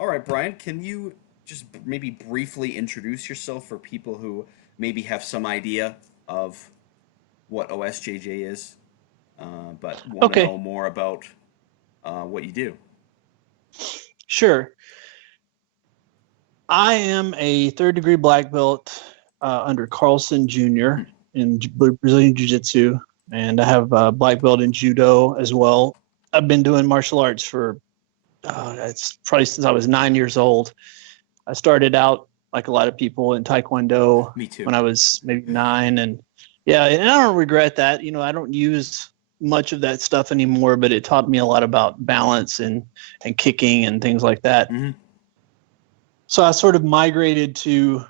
All right, Brian, can you just maybe briefly introduce yourself for people who maybe have some idea of what OSJJ is, but want to Okay, know more about what you do? sure. I am a third degree black belt under Carlson Jr. in Brazilian Jiu-Jitsu, and I have a black belt in judo as well. I've been doing martial arts for it's probably since I was 9 years old. I started out like a lot of people in Taekwondo Me too. when I was maybe 9, and yeah, and I don't regret that. I don't use much of that stuff anymore, but it taught me a lot about balance and kicking and things like that. Mm-hmm. So I sort of migrated to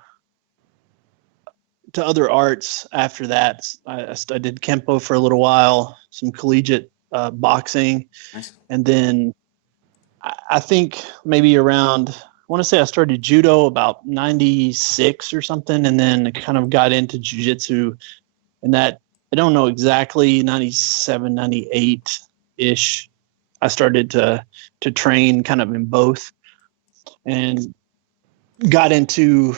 other arts after that. I did Kempo for a little while, some collegiate boxing, Nice. and then I think maybe around, I want to say I started judo about 96 or something, and then kind of got into jiu-jitsu, and that, I don't know exactly, 97, 98-ish. I started to train kind of in both, and got into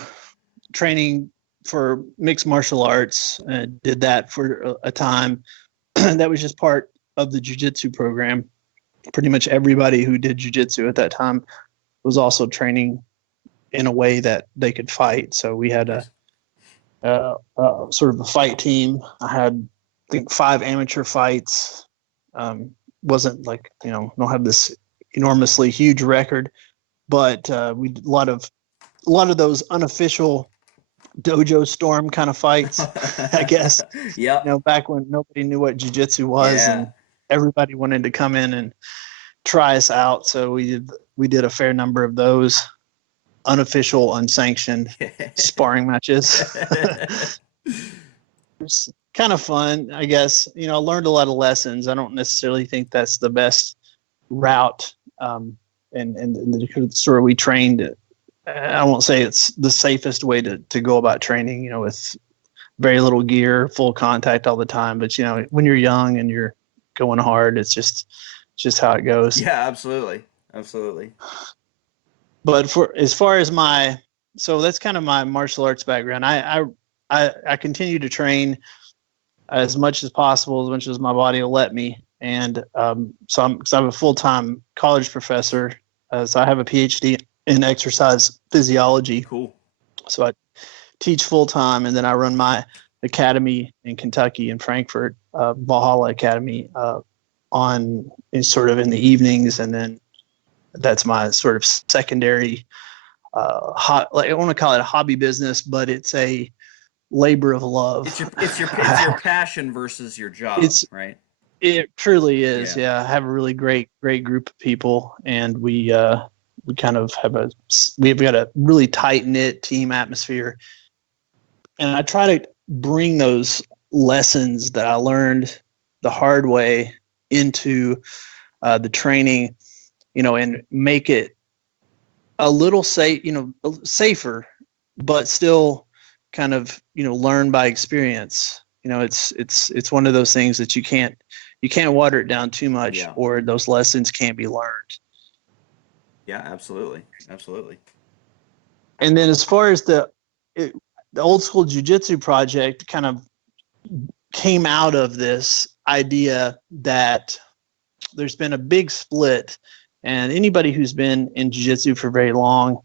training for mixed martial arts and did that for a time. That was just part of the jiu-jitsu program. Pretty much everybody who did jiu-jitsu at that time was also training in a way that they could fight. So we had Nice. sort of a fight team. I had, I think, 5 amateur fights. Wasn't like, don't have this enormously huge record, but we did a lot of those unofficial dojo storm kind of fights, I guess. Yep. Back when nobody knew what jiu-jitsu was, Yeah. and everybody wanted to come in and try us out. So we did a fair number of those unofficial, unsanctioned sparring matches. It's kind of fun, I guess. I learned a lot of lessons. I don't necessarily think that's the best route. And the sort of we trained. I won't say it's the safest way to go about training. With very little gear, full contact all the time. But when you're young and you're going hard, it's just how it goes. Yeah, absolutely. Absolutely. But for as far as so that's kind of my martial arts background. I continue to train as much as possible, as much as my body will let me. And so I'm a full-time college professor. So I have a PhD in exercise physiology. Cool. So I teach full-time, and then I run my academy in Kentucky, in Frankfurt, Valhalla Academy, sort of in the evenings, and then that's my sort of secondary, I want to call it a hobby business, but it's a labor of love. It's your passion versus your job, right? It truly is. Yeah. I have a really great group of people, and we kind of we've got a really tight knit team atmosphere, and I try to bring those lessons that I learned the hard way into the training, and make it a little safer, but still kind of, learn by experience. It's one of those things that you can't water it down too much, Yeah. or those lessons can't be learned. Yeah, absolutely. Absolutely. And then as far as the Old School Jiu-Jitsu project kind of came out of this idea that there's been a big split, and anybody who's been in jiu-jitsu for very long,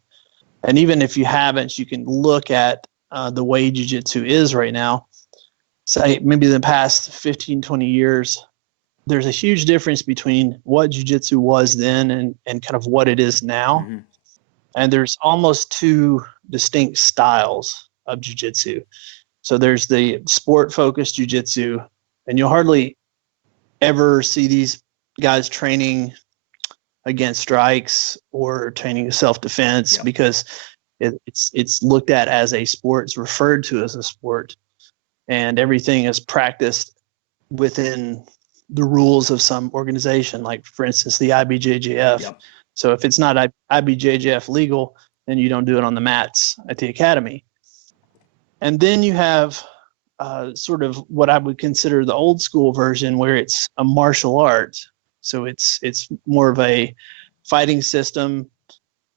and even if you haven't, you can look at the way jiu-jitsu is right now. Say maybe the past 15, 20 years, there's a huge difference between what jiu-jitsu was then and kind of what it is now. Mm-hmm. And there's almost 2 distinct styles of jiu-jitsu. So there's the sport-focused jiu-jitsu, and you'll hardly ever see these guys training against strikes or training self-defense, because it's looked at as a sport. It's referred to as a sport, and everything is practiced within the rules of some organization, like, for instance, the IBJJF. Yep. So if it's not IBJJF legal, then you don't do it on the mats at the academy. And then you have sort of what I would consider the old school version, where it's a martial art. So it's more of a fighting system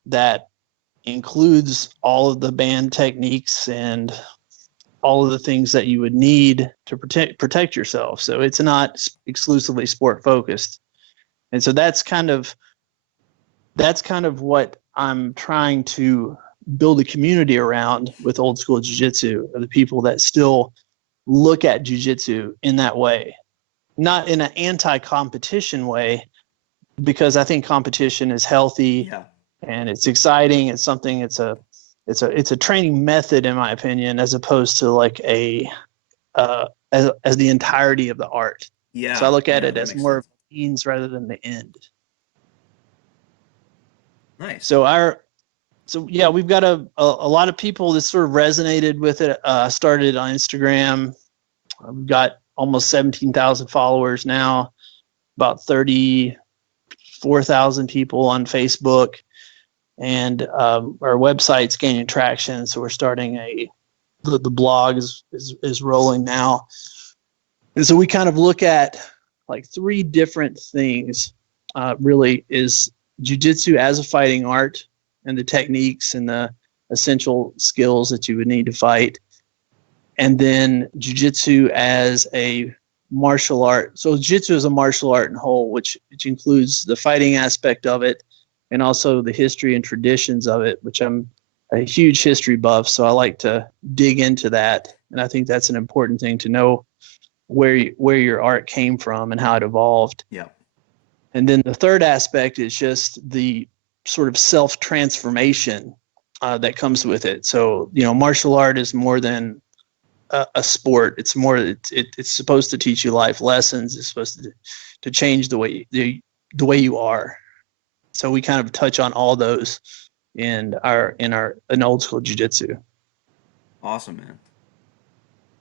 that includes all of the band techniques and all of the things that you would need to protect yourself. So it's not exclusively sport focused. And so that's kind of what I'm trying to build a community around with Old School Jiu-Jitsu, are the people that still look at jiu-jitsu in that way, not in an anti-competition way, because I think competition is healthy and it's exciting. It's something, it's a training method, in my opinion, as opposed to like as the entirety of the art. So I look at it as more of a means rather than the end. Nice. So we've got a lot of people that sort of resonated with it. Started on Instagram. We've got almost 17,000 followers now, about 34,000 people on Facebook, and our website's gaining traction. So we're starting the blog is rolling now. And so we kind of look at like three different things, really, is jiu-jitsu as a fighting art and the techniques and the essential skills that you would need to fight. And then jiu-jitsu as a martial art. So jiu-jitsu is a martial art in whole, which includes the fighting aspect of it and also the history and traditions of it, which I'm a huge history buff, so I like to dig into that. And I think that's an important thing to know, where your art came from and how it evolved. Yeah. And then the third aspect is just the sort of self-transformation that comes with it. So, martial art is more than a sport. It's more, it's supposed to teach you life lessons. It's supposed to change the way you are. So we kind of touch on all those in Old School Jiu-Jitsu. Awesome, man.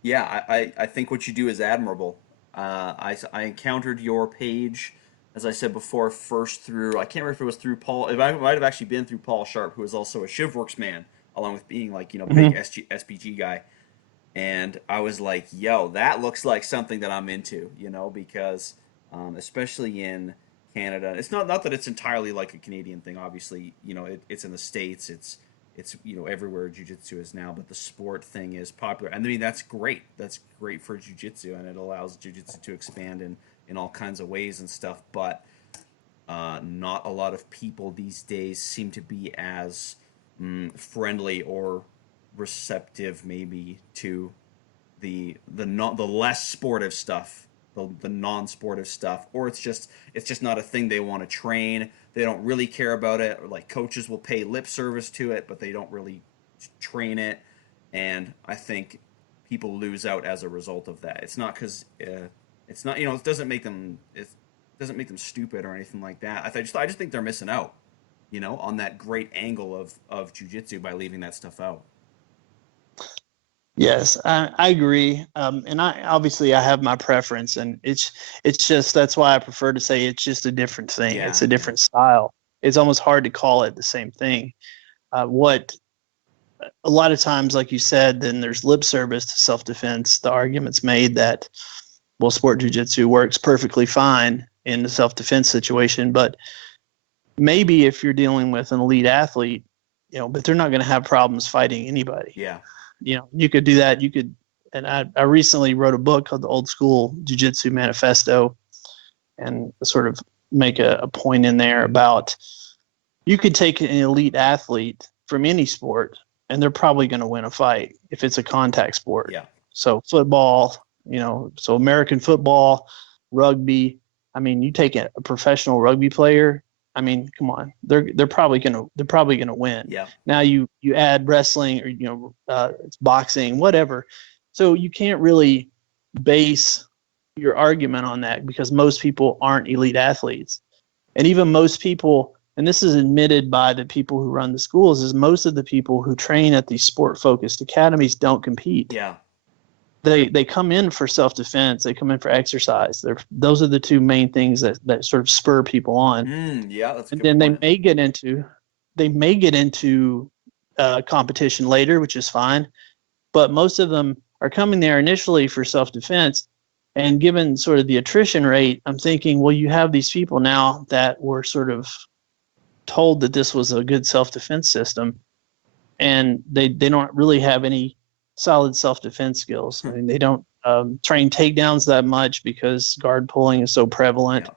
Yeah, I think what you do is admirable. I encountered your page, as I said before, first through, I can't remember if it was through Paul. It might have actually been through Paul Sharp, who is also a ShivWorks man, along with being like, big SBG guy. And I was like, yo, that looks like something that I'm into, because especially in Canada, it's not that it's entirely like a Canadian thing. Obviously, it's in the States. It's everywhere jiu-jitsu is now, but the sport thing is popular. And I mean, that's great. That's great for jiu-jitsu, and it allows jiu-jitsu to expand in all kinds of ways and stuff. But not a lot of people these days seem to be as friendly or receptive, maybe, to the less sportive stuff, the non-sportive stuff, or it's just not a thing they want to train. They don't really care about it, or like coaches will pay lip service to it, but they don't really train it. And I think people lose out as a result of that. It's not because it's not, it doesn't make them stupid or anything like that. I just think they're missing out, on that great angle of jiu-jitsu by leaving that stuff out. Yes, I agree. And I have my preference, and it's just, that's why I prefer to say it's just a different thing. It's a different style. It's almost hard to call it the same thing. What a lot of times, like you said, then there's lip service to self-defense. The argument's made that, well, sport jiu-jitsu works perfectly fine in the self-defense situation, but maybe if you're dealing with an elite athlete, but they're not going to have problems fighting anybody. Yeah. You could do that. And I recently wrote a book called the Old School Jiu-Jitsu Manifesto, and sort of make a point in there about, you could take an elite athlete from any sport and they're probably going to win a fight if it's a contact sport. Yeah. So football, so American football, rugby. I mean, you take a professional rugby player, I mean, come on, they're probably gonna win. Yeah. Now you add wrestling, or it's boxing, whatever. So you can't really base your argument on that, because most people aren't elite athletes, and even most people, and this is admitted by the people who run the schools, is most of the people who train at these sport-focused academies don't compete. Yeah. They come in for self-defense. They come in for exercise. Those are the two main things that sort of spur people on. Yeah, that's a and good then point. they may get into competition later, which is fine. but most of them are coming there initially for self-defense. And given sort of the attrition rate, I'm thinking, well, you have these people now that were sort of told that this was a good self-defense system, and they don't really have any solid self-defense skills. I mean, they don't train takedowns that much because guard pulling is so prevalent. Yeah.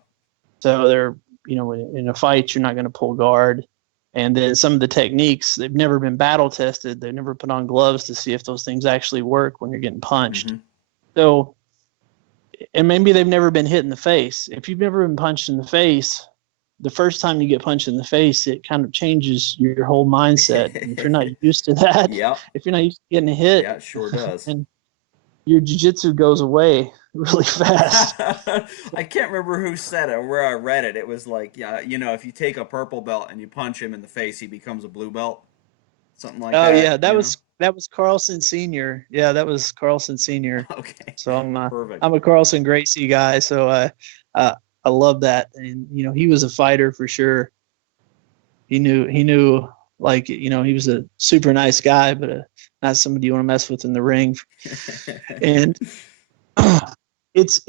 So they're, in a fight, you're not going to pull guard. And then some of the techniques, they've never been battle tested. They've never put on gloves to see if those things actually work when you're getting punched. Mm-hmm. So, and maybe they've never been hit in the face. If you've never been punched in the face, the first time you get punched in the face, it kind of changes your whole mindset. And if you're not used to that, Yeah. if you're not used to getting hit, Yeah, it sure does. and your jiu-jitsu goes away really fast. I can't remember who said it or where I read it. It was like, yeah, if you take a purple belt and you punch him in the face, he becomes a blue belt. Something like Oh yeah, that, that was Carlson Senior. Yeah, that was Carlson Senior. Okay. So Perfect. I'm a Carlson Gracie guy. So I love that, and he was a fighter for sure. He knew like he was a super nice guy, but not somebody you want to mess with in the ring. And it's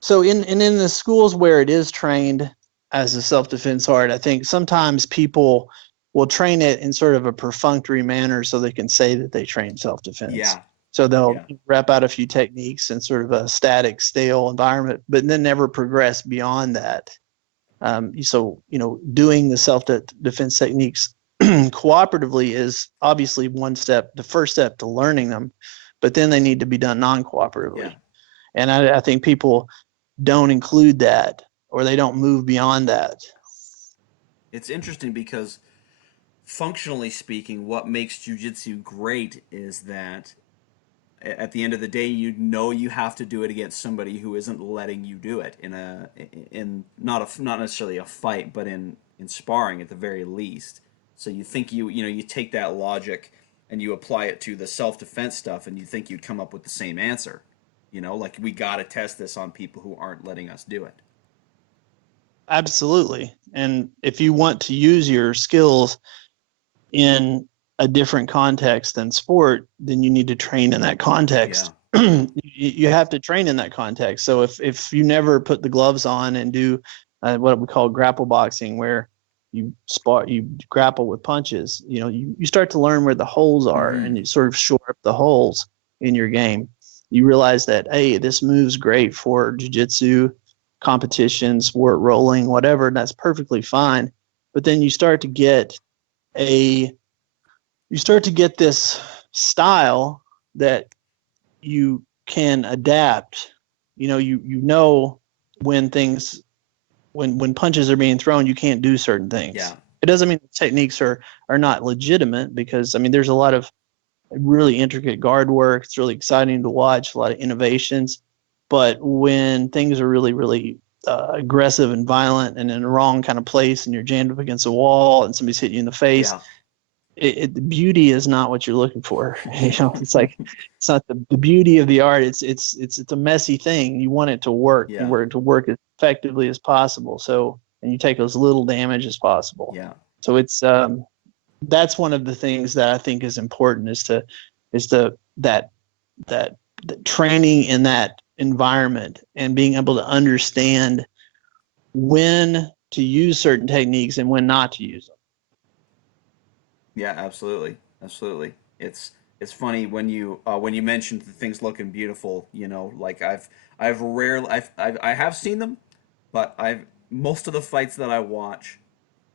so in the schools where it is trained as a self-defense art, I think sometimes people will train it in sort of a perfunctory manner so they can say that they train self-defense. Yeah. So they'll Yeah. rep out a few techniques in sort of a static, stale environment, but then never progress beyond that. So doing the self-defense techniques cooperatively is obviously one step, the first step to learning them, but then they need to be done non-cooperatively. Yeah. And I think people don't include that, or they don't move beyond that. It's interesting because functionally speaking, what makes jujitsu great is that at the end of the day, you have to do it against somebody who isn't letting you do it in not necessarily a fight, but in sparring at the very least. So you think you take that logic and you apply it to the self defense stuff, and you think you'd come up with the same answer. Like we got to test this on people who aren't letting us do it. Absolutely. And if you want to use your skills in a different context than sport, then you need to train in that context. Yeah. You have to train in that context. So if you never put the gloves on and do what we call grapple boxing, where you grapple with punches, you start to learn where the holes are, Mm-hmm. and you sort of shore up the holes in your game. You realize that, hey, this move's great for jiu-jitsu competition, sport rolling, whatever, and that's perfectly fine. But then you start to get this style that you can adapt. You know when things when punches are being thrown, you can't do certain things. Yeah. It doesn't mean the techniques are not legitimate, because there's a lot of really intricate guard work. It's really exciting to watch, a lot of innovations. But when things are really, really aggressive and violent and in the wrong kind of place, and you're jammed up against a wall and somebody's hitting you in the face, Yeah. the beauty is not what you're looking for. It's like, it's not the beauty of the art. It's a messy thing. You want it to work. Yeah. You want it to work as effectively as possible. So, and you take as little damage as possible. Yeah. So it's that's one of the things that I think is important, is that training in that environment and being able to understand when to use certain techniques and when not to use them. Yeah, absolutely, absolutely. It's funny when you mentioned the things looking beautiful. Like I've rarely I have seen them, but I've most of the fights that I watch,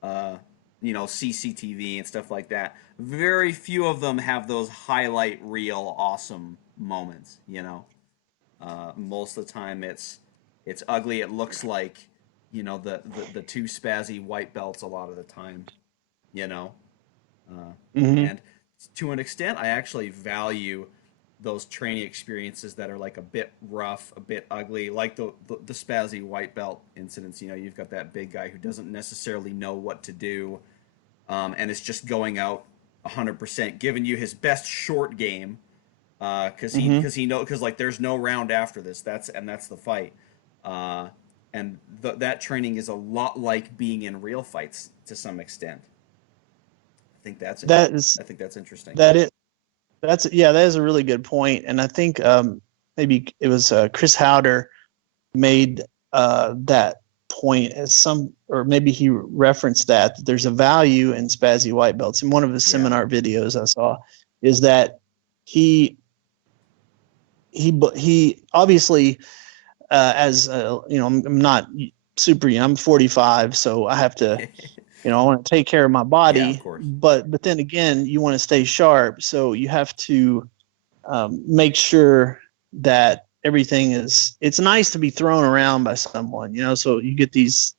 uh, CCTV and stuff like that. Very few of them have those highlight reel awesome moments. Most of the time it's ugly. It looks like the two spazzy white belts a lot of the time. You know. Uh, Mm-hmm. and to an extent, I actually value those training experiences that are like a bit rough, a bit ugly, like the spazzy white belt incidents. You've got that big guy who doesn't necessarily know what to do, and is just going out 100%, giving you his best short game, because Mm-hmm. like there's no round after this. That's the fight, uh, and that training is a lot like being in real fights to some extent. think that's that is I think that's interesting. that it that's yeah, that is a really good point. And I think maybe it was Chris Howder made that point as some, or maybe he referenced that there's a value in spazzy white belts. In one of his Yeah. seminar videos I saw, is that he he obviously as you know, I'm not super young. I'm 45, so I have to, you know, I want to take care of my Yeah, of body, course. but then again, you want to stay sharp, so you have to make sure that everything is. It's nice to be thrown around by someone, you know. So you get these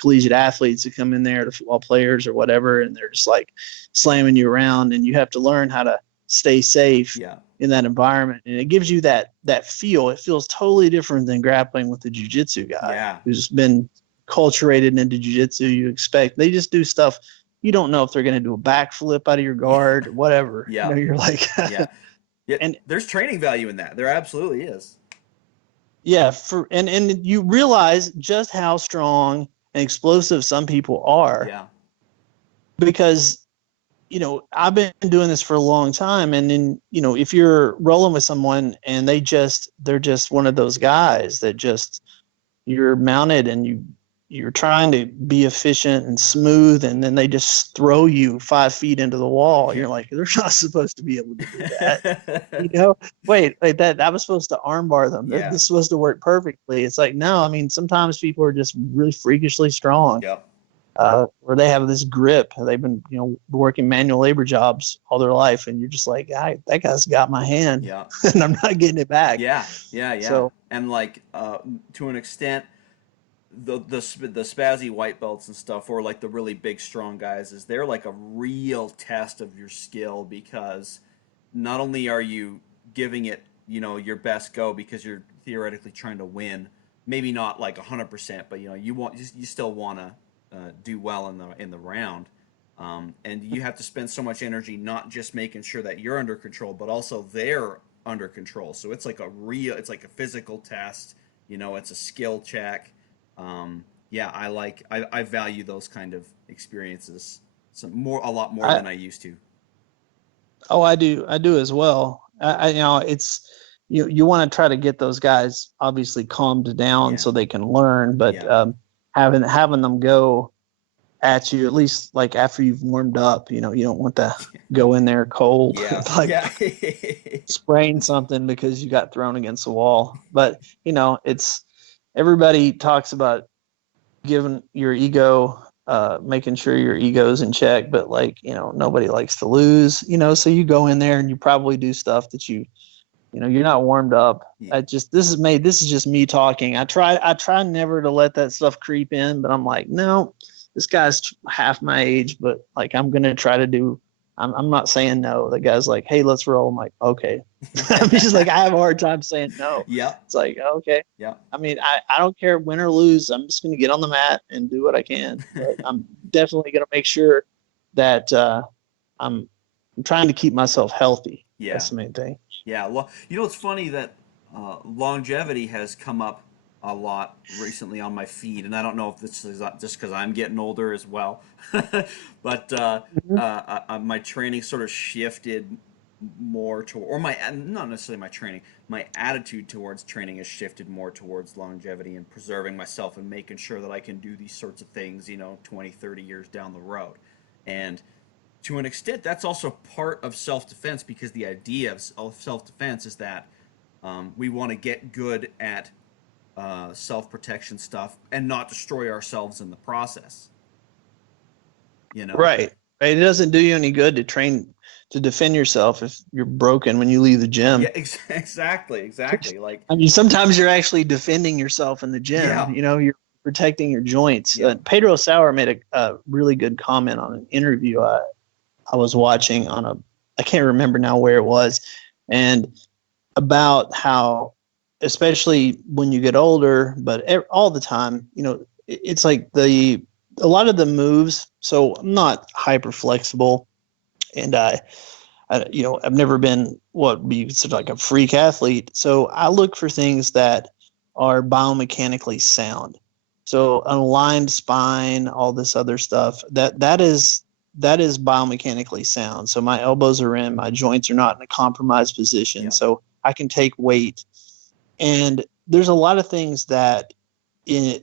collegiate athletes who come in there, the football players or whatever, and they're just like slamming you around, and you have to learn how to stay safe Yeah. in that environment, and it gives you that feel. It feels totally different than grappling with the jiu-jitsu guy Yeah. who's been culturated into jiu-jitsu. You expect they just do stuff. You don't know if they're going to do a backflip out of your Yeah. guard or whatever. You Yeah. know, you're like, Yeah. Yeah. and There's training value in that. There absolutely is. yeah, and you realize just how strong and explosive some people are, Yeah. because you know, I've been doing this for a long time, and then, you know, if you're rolling with someone and they're just one of those guys that just, you're mounted and you're trying to be efficient and smooth, and then they just throw you 5 feet into the wall. Yeah. You're like, they're not supposed to be able to do that. You know, wait, that I was supposed to armbar them. Yeah. This is supposed to work perfectly. It's like, no, I mean, sometimes people are just really freakishly strong, Yep. where they have this grip. They've been, you know, working manual labor jobs all their life, and you're just like, that guy's got my hand, Yeah. and I'm not getting it back. Yeah. Yeah. Yeah. So And like to an extent, the spazzy white belts and stuff, or like the really big strong guys, is they're like a real test of your skill, because not only are you giving it, you know, your best go because you're theoretically trying to win, maybe not like 100%, but you know, you still want to do well in the round. And you have to spend so much energy not just making sure that you're under control, but also they're under control. So it's like a physical test. You know, it's a skill check. Yeah, I value those kind of experiences a lot more I, than I used to. oh, I do as well. You know, it's, you want to try to get those guys obviously calmed down Yeah, so they can learn, but yeah, having them go at you, at least like after you've warmed up, you know, you don't want to go in there cold, yeah, like yeah, spraying something because you got thrown against the wall. But you know, it's, everybody talks about giving your ego, making sure your ego's in check, but like, you know, nobody likes to lose, you know, so you go in there and you probably do stuff that you know, you're not warmed up. yeah, This is just me talking. I try never to let that stuff creep in, but I'm like, no, this guy's half my age, but like, I'm gonna try to do. I'm not saying no. The guy's like, hey, let's roll. I'm like, okay. I'm just like, I have a hard time saying no. yeah, It's like, okay. yeah, I mean, I don't care win or lose. I'm just gonna get on the mat and do what I can. But I'm definitely gonna make sure that I'm I'm trying to keep myself healthy. yeah. That's the main thing. Yeah, well, you know, it's funny that longevity has come up a lot recently on my feed, and I don't know if this is just because I'm getting older as well, but Mhm. my training sort of shifted more to, or my, not necessarily my training, my attitude towards training has shifted more towards longevity and preserving myself and making sure that I can do these sorts of things, you know, 20, 30 years down the road. And to an extent, that's also part of self defense, because the idea of self defense is that we want to get good at self protection stuff and not destroy ourselves in the process. You know? Right. Right. It doesn't do you any good to train to defend yourself if you're broken when you leave the Yeah, gym. exactly, exactly. Like, I mean, sometimes you're actually defending yourself in the gym. yeah, You know, you're protecting your joints. yeah, Pedro Sauer made a really good comment on an interview I was watching on I can't remember now where it was, and about how, especially when you get older, but all the time, you know, it's like a lot of the moves. So I'm not hyper flexible, and you know, I've never been what would be sort of like a freak athlete. So I look for things that are biomechanically sound. So an aligned spine, all this other stuff. That is that is biomechanically sound. So my elbows are in, my joints are not in a compromised position. Yeah. So I can take weight. And there's a lot of things that in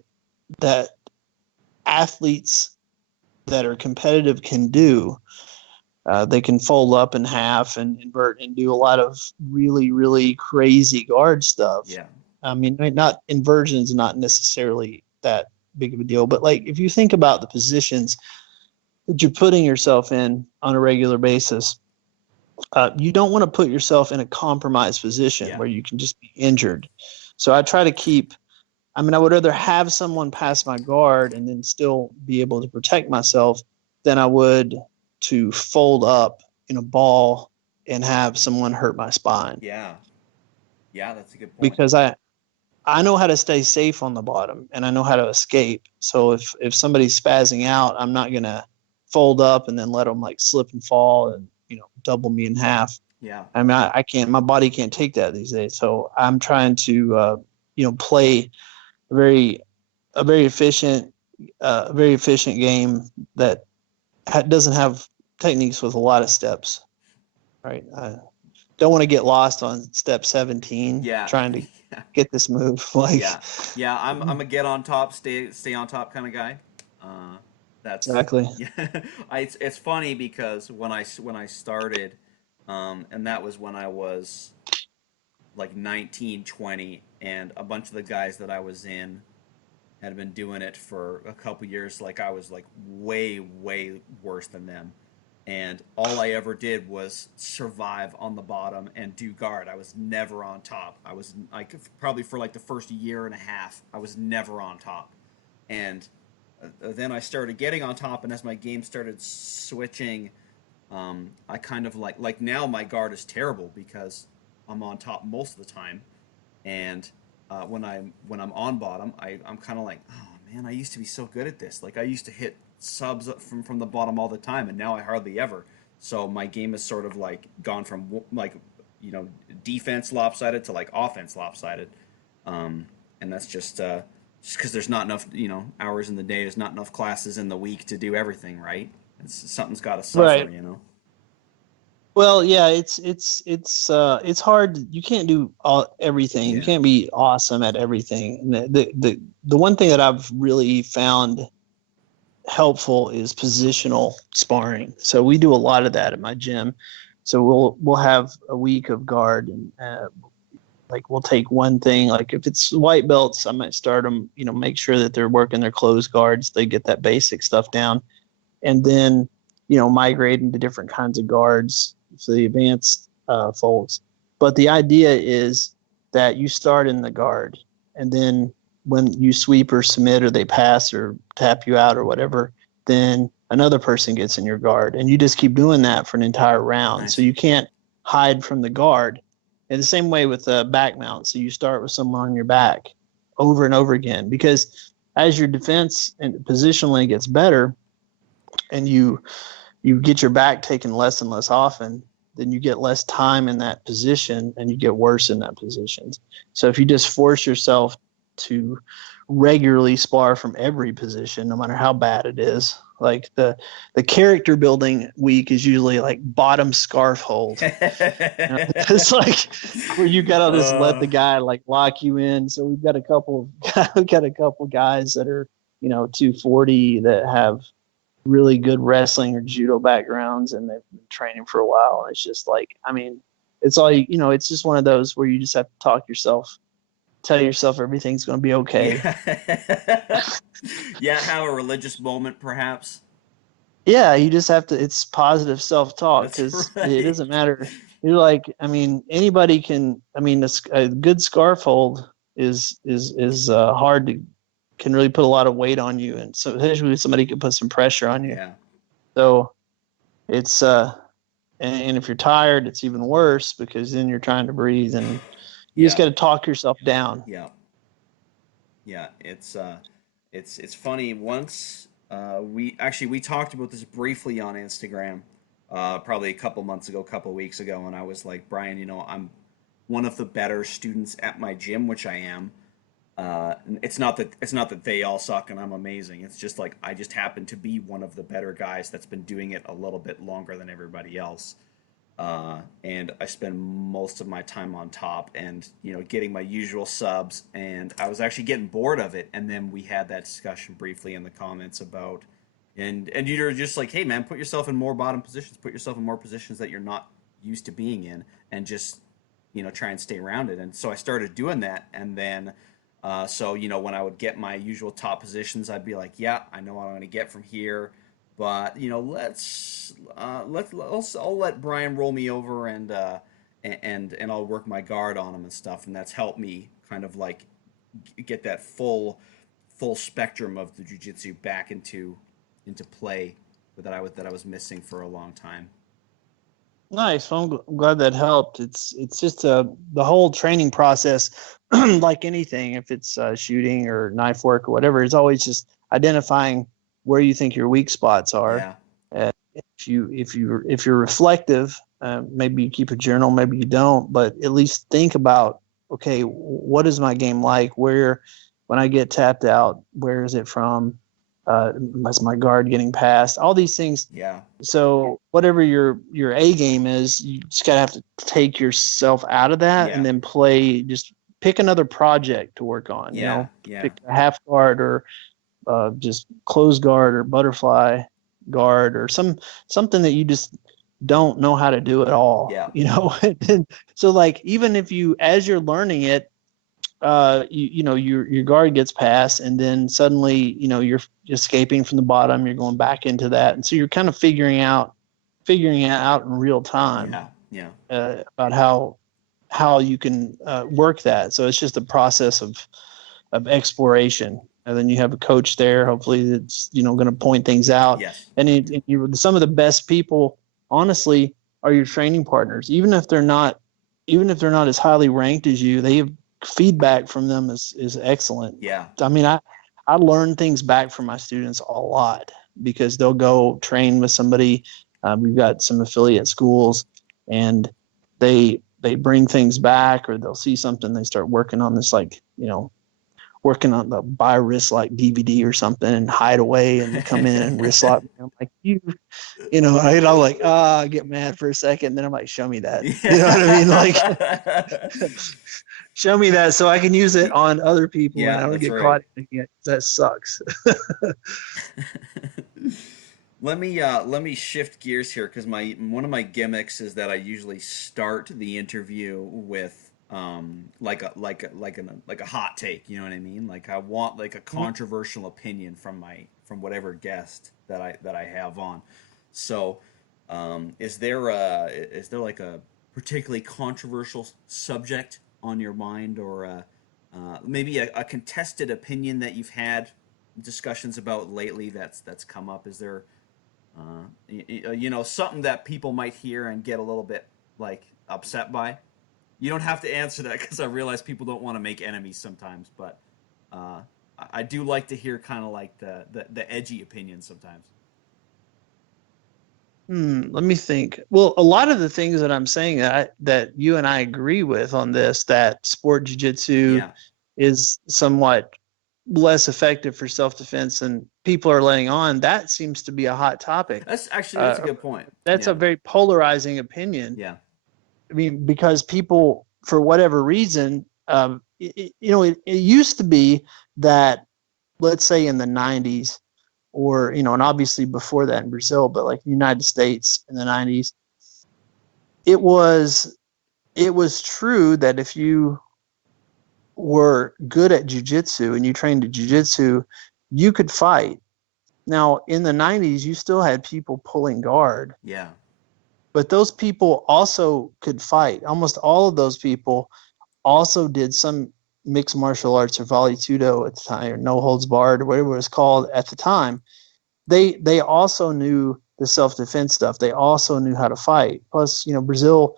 that athletes that are competitive can do. They can fold up in half and invert and do a lot of really, really crazy guard stuff. Yeah. I mean, not inversions, not necessarily that big of a deal, but like if you think about the positions that you're putting yourself in on a regular basis, you don't want to put yourself in a compromised position Yeah. where you can just be injured. So I try to keep, I mean, I would rather have someone pass my guard and then still be able to protect myself than I would to fold up in a ball and have someone hurt my spine. Yeah. Yeah, that's a good point. Because I know how to stay safe on the bottom and I know how to escape. So if somebody's spazzing out, I'm not gonna fold up and then let them like slip and fall and double me in half. Yeah. I mean, I can't. My body can't take that these days. So I'm trying to play a very a very efficient game that doesn't have techniques with a lot of steps. Right. I don't want to get lost on step 17 Yeah. trying to get this move. Like Yeah, yeah. I'm a get on top, stay on top kind of guy. Uh, that's exactly. yeah. It's funny because when I started, and that was when I was like 19, 20, and a bunch of the guys that I was in had been doing it for a couple years. Like I was like way worse than them, and all I ever did was survive on the bottom and do guard. I was never on top. I was like probably for like the first year and a half, I was never on top, and then I started getting on top, and as my game started switching, I kind of like now my guard is terrible because I'm on top most of the time, and when I'm on bottom, I'm kind of like, oh man, I used to be so good at this. Like I used to hit subs from the bottom all the time, and now I hardly ever. So my game is sort of like gone from like defense lopsided to like offense lopsided, and that's just because there's not enough hours in the day. There's not enough classes in the week to do everything right. Something's got to Right. suffer. Well, yeah, it's hard. You can't do everything. You Yeah. can't be awesome at everything. And the one thing that I've really found helpful is positional sparring. So we do a lot of that at my gym. So we'll have a week of guard and like we'll take one thing. Like if it's white belts, I might start them. Make sure that they're working their closed guards. They get that basic stuff down, and then migrate into different kinds of guards for the advanced folds. But the idea is that you start in the guard, and then when you sweep or submit or they pass or tap you out or whatever, then another person gets in your guard, and you just keep doing that for an entire round. So Nice. you can't hide from the guard. In the same way with the back mount, so you start with someone on your back over and over again, because as your defense and positionally gets better, and you get your back taken less and less often, then you get less time in that position and you get worse in that position. So if you just force yourself to regularly spar from every position, no matter how bad it is, like the character building week is usually like bottom scarf hold. It's like where you gotta just let uh, the guy like lock you in. So we've got a couple guys that are 240 that have really good wrestling or judo backgrounds and they've been training for a while. And it's just like, I mean, it's all it's just one of those where you just have to tell yourself everything's going to be okay. yeah. Yeah, have a religious moment perhaps. Yeah, you just have to, it's positive self-talk That's because it right. doesn't matter. You're like, I mean, anybody can, I mean, a good scarf hold is hard to, can really put a lot of weight on you. And so usually somebody can put some pressure on you. Yeah. So it's, and if you're tired, it's even worse because then you're trying to breathe and you just Yeah. got to talk yourself down. Yeah. Yeah, it's funny. Once we talked about this briefly on Instagram, probably a couple months ago, a couple weeks ago, and I was like, Brian, I'm one of the better students at my gym, which I am. It's not that they all suck and I'm amazing. It's just like I just happen to be one of the better guys that's been doing it a little bit longer than everybody else. And I spend most of my time on top and getting my usual subs. And I was actually getting bored of it. And then we had that discussion briefly in the comments about, and you're just like, hey man, put yourself in more bottom positions, put yourself in more positions that you're not used to being in, and just try and stay around it. And so I started doing that, and then. So when I would get my usual top positions, I'd be like, "Yeah, I know what I'm going to get from here, but I'll let Brian roll me over and I'll work my guard on him and stuff, and that's helped me kind of like get that full spectrum of the jujitsu back into play that I was missing for a long time. Nice. Well, I'm glad that helped. It's just the whole training process, like anything, if it's shooting or knife work or whatever, it's always just identifying where you think your weak spots are. Yeah, If you're reflective, maybe you keep a journal, maybe you don't, but at least think about, okay, what is my game like? Where, when I get tapped out, where is it from? Is my guard getting past? All these things. yeah, So whatever your A game is, you just gotta have to take yourself out of that yeah, and then play. Just pick another project to work on. yeah, yeah, Pick a half guard or just close guard or butterfly guard or something that you just don't know how to do at all. yeah, So like even if you as you're learning it, your guard gets past and then suddenly you're escaping from the bottom, you're going back into that, and so you're kind of figuring it out in real time, yeah, yeah, about how you can work that. So it's just a process of exploration, and then you have a coach there hopefully that's going to point things out. yes, And some of the best people honestly are your training partners, even if they're not as highly ranked as you. They have feedback from them is excellent. yeah, I mean, I learn things back from my students a lot because they'll go train with somebody. We've got some affiliate schools, and they bring things back, or they'll see something, they start working on this, like working on the buy wrist like DVD or something, and hide away, and they come in and wrist lock me. I'm like, I'm like, I get mad for a second, then I'm like, show me that. You know what I mean? Like, yeah. show me that so I can use it on other people and Yeah, I don't that's get right. caught in it. That sucks. Let me shift gears here because my one of my gimmicks is that I usually start the interview with like a hot take. You know what I mean? Like I want like a controversial opinion from whatever guest that I have on. So, is there like a particularly controversial subject on your mind, or maybe a contested opinion that you've had discussions about lately that's come up? Is there something that people might hear and get a little bit like upset by? You don't have to answer that because I realize people don't want to make enemies sometimes, but uh, I do like to hear kind of like the edgy opinions sometimes. Let me think. Well, a lot of the things that I'm saying that you and I agree with on this, that sport jiu-jitsu Yeah, is somewhat less effective for self-defense and people are letting on, that seems to be a hot topic. that's a Uh, good point. that's a Yeah, very polarizing opinion. yeah, I mean, because people, for whatever reason, it used to be that, let's say in the 90s, or, and obviously before that in Brazil, but like the United States in the 90s, it was, it was true that if you were good at jujitsu and you trained at jujitsu, you could fight. Now, in the 90s, you still had people pulling guard, yeah, but those people also could fight. Almost all of those people also did some mixed martial arts or volley judo at the time, or no holds barred, or whatever it was called at the time. They also knew the self defense stuff. They also knew how to fight. Plus, Brazil,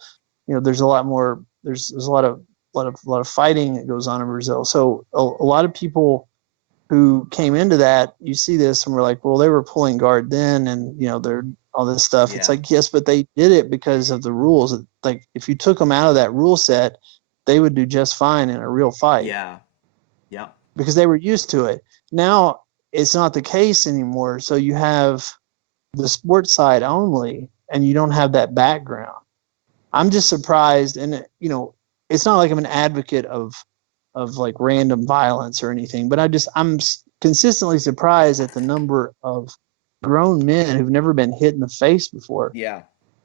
there's a lot more. There's a lot of fighting that goes on in Brazil. So a lot of people who came into that, you see this and we're like, well, they were pulling guard then, and they're all this stuff. It's yeah, like, yes, but they did it because of the rules. Like if you took them out of that rule set, they would do just fine in a real fight. yeah, Yeah. because they were used to it. Now it's not the case anymore. So you have the sports side only, and you don't have that background. I'm just surprised, and it's not like I'm an advocate of like random violence or anything, but I'm consistently surprised at the number of grown men who've never been hit in the face before. Yeah.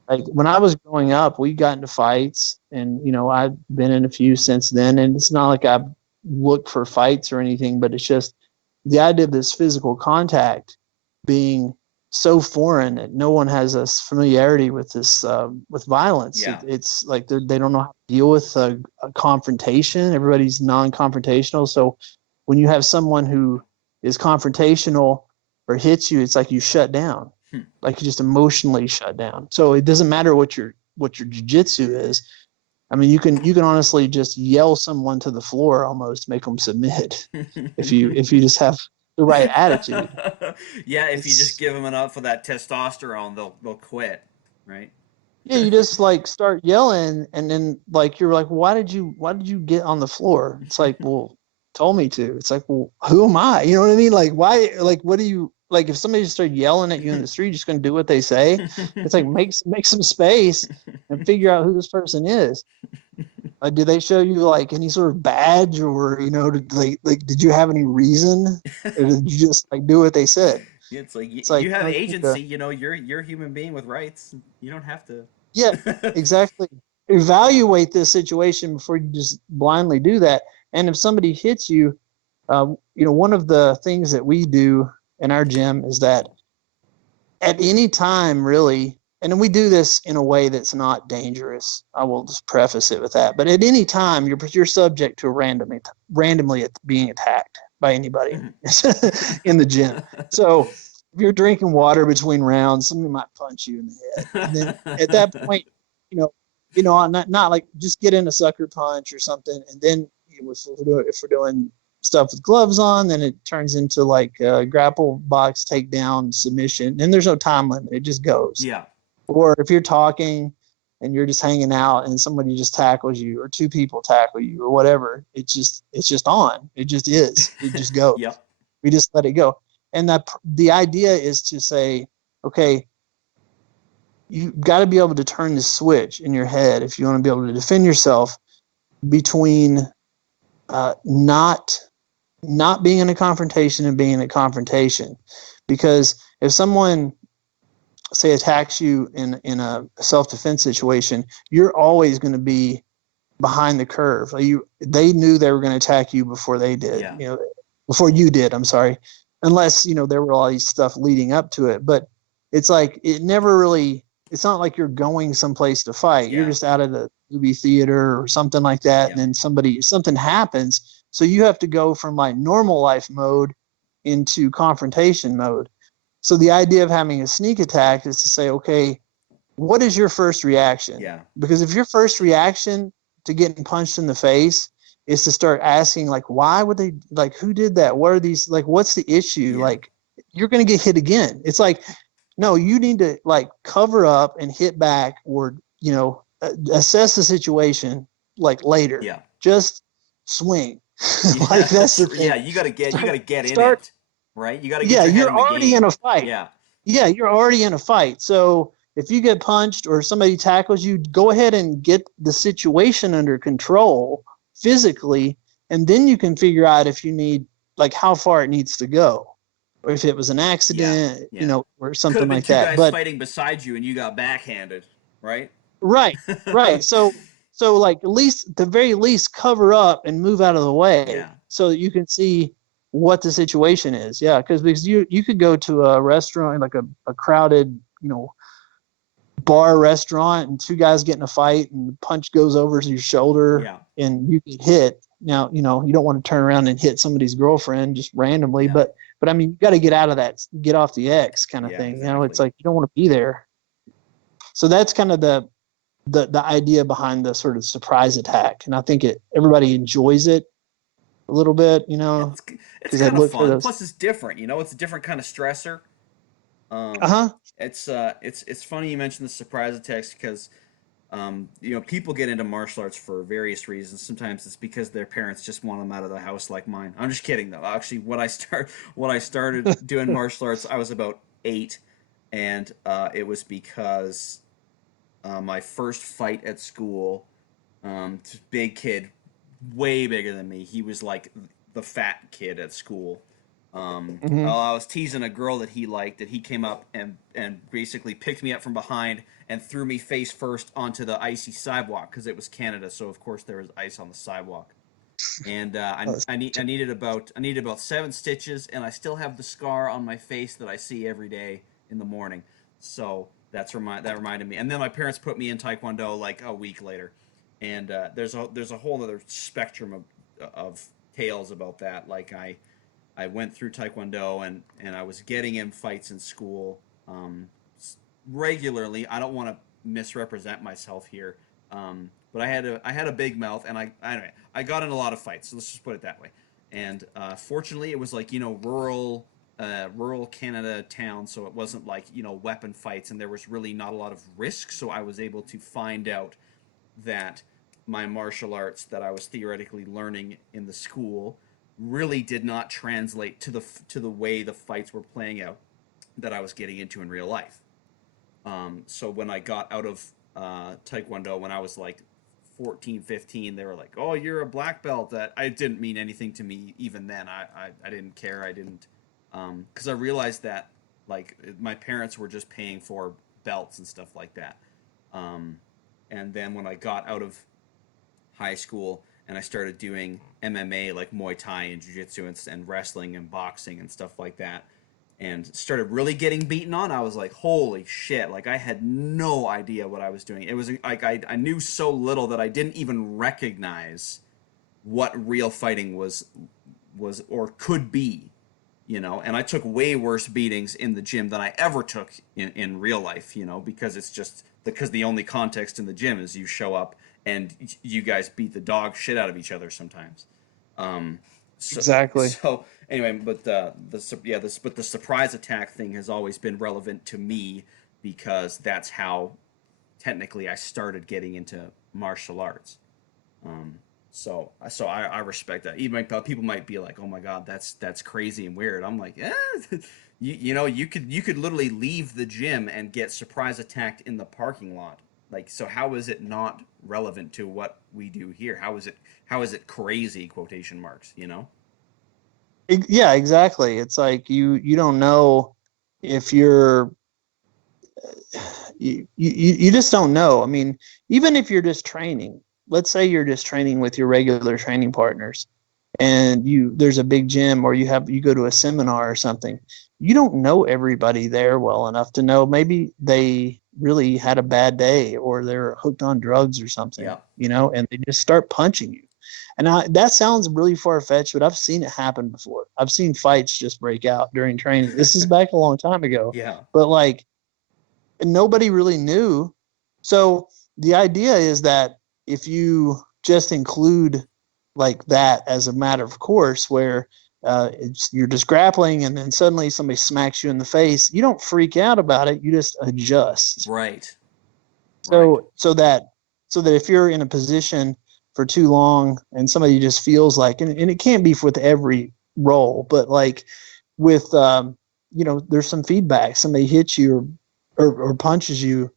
Like when I was growing up, we got into fights, and I've been in a few since then, and it's not like I've looked for fights or anything, but it's just the idea of this physical contact being so foreign that no one has a familiarity with this with violence. Yeah. It's like they don't know how to deal with a confrontation. Everybody's non-confrontational, so when you have someone who is confrontational or hits you, it's like you shut down, Hmm. like you just emotionally shut down. So it doesn't matter what your jiu-jitsu is. I mean, you can honestly just yell someone to the floor, almost make them submit, if you just have the right attitude. Yeah, if you just It's give them enough of that testosterone, they'll quit, right? Yeah, you just like start yelling, and then like you're like, why did you get on the floor? It's like, well, told me to. It's like, well, who am I? You know what I mean? Like, why? Like, what do you like? If somebody just started yelling at you in the street, you're just gonna do what they say. It's like make some space and figure out who this person is. Do they show you like any sort of badge, or did did you have any reason, or did you just like do what they said? It's like It's like you have I think agency. You're a human being with rights. You don't have to. Yeah, exactly. Evaluate this situation before you just blindly do that. And if somebody hits you, one of the things that we do in our gym is that at any time, really, and we do this in a way that's not dangerous. I will just preface it with that. But at any time, you're subject to randomly being attacked by anybody in the gym. So if you're drinking water between rounds, somebody might punch you in the head, and then at that point, not like just get in a sucker punch or something, and then if we're doing stuff with gloves on, then it turns into like a grapple box takedown submission, and there's no time limit; it just goes. Yeah. Or if you're talking and you're just hanging out and somebody just tackles you, or two people tackle you, or whatever, it's just on. It just is. It just goes. Yep. We just let it go. And the idea is to say, okay, you've got to be able to turn the switch in your head if you want to be able to defend yourself between not being in a confrontation and being in a confrontation. Because if someone, say, attacks you in a self-defense situation, you're always going to be behind the curve. They knew they were going to attack you before they did. Yeah. Before you did. I'm sorry, unless there were all these stuff leading up to it. But it's like it never really. It's not like you're going someplace to fight. You're Yeah. just out of the movie theater or something like that, Yeah. and then something happens. So you have to go from like normal life mode into confrontation mode. So the idea of having a sneak attack is to say, okay, what is your first reaction? Yeah. Because if your first reaction to getting punched in the face is to start asking, like, why would they, like, who did that? What are these, like, what's the issue? Yeah. Like, you're going to get hit again. It's like, no, you need to like cover up and hit back, or, assess the situation like later. Yeah. Just swing. Yeah. Like that's the thing. Yeah. You gotta get in Start, it, right? You gotta get yeah, your head you're in the already in game. a fight. Yeah. Yeah, you're already in a fight. So if you get punched or somebody tackles you, go ahead and get the situation under control physically, and then you can figure out if you need, like, how far it needs to go, or if it was an accident, Yeah. or Could something have been like two that. guys But fighting beside you and you got backhanded, right? right, right. So like at the very least cover up and move out of the way Yeah. so that you can see what the situation is. Yeah, because you could go to a restaurant, like a crowded, bar restaurant, and two guys get in a fight and the punch goes over your shoulder Yeah. and you get hit. Now, you don't want to turn around and hit somebody's girlfriend just randomly, Yeah. but I mean, you got to get out of that, get off the X kind of Yeah. thing. Exactly. It's like you don't want to be there. So that's kind of the idea behind the sort of surprise attack, and I think everybody enjoys it a little bit, It's because they kind of look for fun. those. Plus, it's different. It's a different kind of stressor. Uh huh. It's funny you mentioned the surprise attacks because People get into martial arts for various reasons. Sometimes it's because their parents just want them out of the house, like mine. I'm just kidding, though. Actually, when I started doing martial arts, I was about 8, and it was because my first fight at school, big kid, way bigger than me. He was like the fat kid at school. Mm-hmm. I was teasing a girl that he liked. That he came up and basically picked me up from behind and threw me face first onto the icy sidewalk because it was Canada, so of course there was ice on the sidewalk. And I needed about 7 stitches, and I still have the scar on my face that I see every day in the morning. So that reminded me. And then my parents put me in Taekwondo like a week later, and there's a whole other spectrum of tales about that. Like I went through Taekwondo, and I was getting in fights in school regularly. I don't want to misrepresent myself here, but I had a big mouth, and I got in a lot of fights. So let's just put it that way. And fortunately, it was like rural Canada town, so it wasn't like weapon fights, and there was really not a lot of risk. So I was able to find out that my martial arts that I was theoretically learning in the school really did not translate to the way the fights were playing out that I was getting into in real life. So when I got out of Taekwondo when I was like 14, 15, they were like, "Oh, you're a black belt." That I didn't mean anything to me even then. I didn't care. I didn't because I realized that like my parents were just paying for belts and stuff like that. And then when I got out of high school and I started doing MMA like Muay Thai and Jiu-Jitsu and wrestling and boxing and stuff like that, and started really getting beaten on, I was like, holy shit, like I had no idea what I was doing. It was like I knew so little that I didn't even recognize what real fighting was or could be, and I took way worse beatings in the gym than I ever took in real life, because it's just because the only context in the gym is you show up and you guys beat the dog shit out of each other sometimes. Um, so, Exactly. so anyway, but the surprise attack thing has always been relevant to me because that's how technically I started getting into martial arts. So I respect that. Even people might be like, "Oh my God, that's crazy and weird." I'm like, you could literally leave the gym and get surprise attacked in the parking lot. Like, so how is it not relevant to what we do here? How is it crazy quotation marks? Yeah, exactly. It's like you don't know if you just don't know. I mean, even if you're just training, let's say you're just training with your regular training partners, and there's a big gym, or you go to a seminar or something. You don't know everybody there well enough to know maybe they really had a bad day or they're hooked on drugs or something, Yeah. and they just start punching you. And that sounds really far fetched, but I've seen it happen before. I've seen fights just break out during training. This is back a long time ago, Yeah. but like nobody really knew. So the idea is that if you just include like that as a matter of course, where you're just grappling and then suddenly somebody smacks you in the face, you don't freak out about it. You just adjust. Right. Right. So that if you're in a position for too long and somebody just feels like, and it can't be with every role, but like with there's some feedback. Somebody hits you or punches you,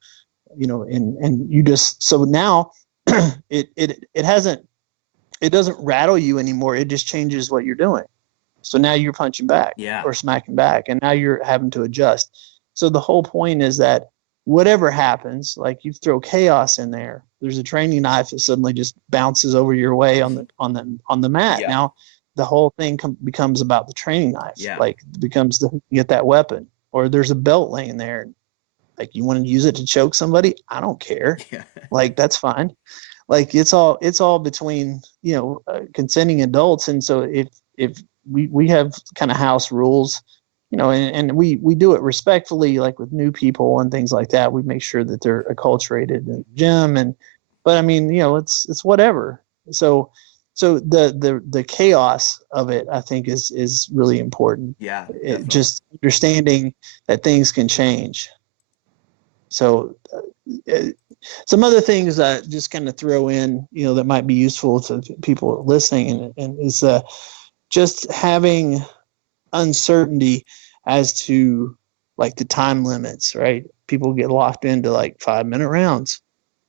and you just so now it doesn't rattle you anymore. It just changes what you're doing. So now you're punching back Yeah. or smacking back, and now you're having to adjust. So the whole point is that whatever happens, like you throw chaos in there, there's a training knife that suddenly just bounces over your way on the mat. Yeah. Now the whole thing becomes about the training knife. Yeah. Like it becomes to get that weapon, or there's a belt laying there. Like you want to use it to choke somebody? I don't care. Yeah. Like that's fine. Like it's all between consenting adults, and so if we have kind of house rules, and we do it respectfully, like with new people and things like that. We make sure that they're acculturated in the gym, but I mean, it's whatever. So the chaos of it, I think, is really important. Yeah. Definitely. Just understanding that things can change. So Some other things just kind of throw in, that might be useful to people listening, and is just having uncertainty as to like the time limits, right? People get locked into like 5-minute rounds.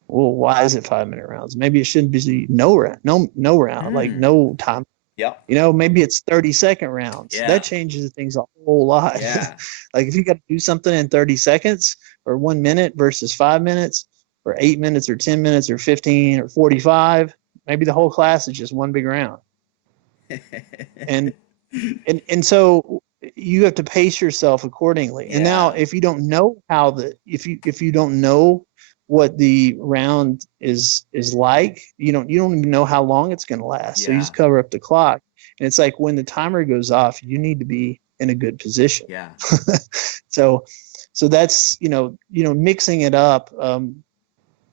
Well, why is it 5-minute rounds? Maybe it shouldn't be no round, no round, like no time. Yep. Maybe it's 30-second rounds. That Yeah. changes things a whole lot. Yeah. Like if you got to do something in 30 seconds or 1 minute versus 5 minutes or 8 minutes or 10 minutes or 15 or 45, maybe the whole class is just one big round. And so you have to pace yourself accordingly. And now if you don't know if you don't know what the round is like, you don't even know how long it's going to last. So you just cover up the clock. And it's like when the timer goes off, you need to be in a good position. Yeah. So that's, mixing it up,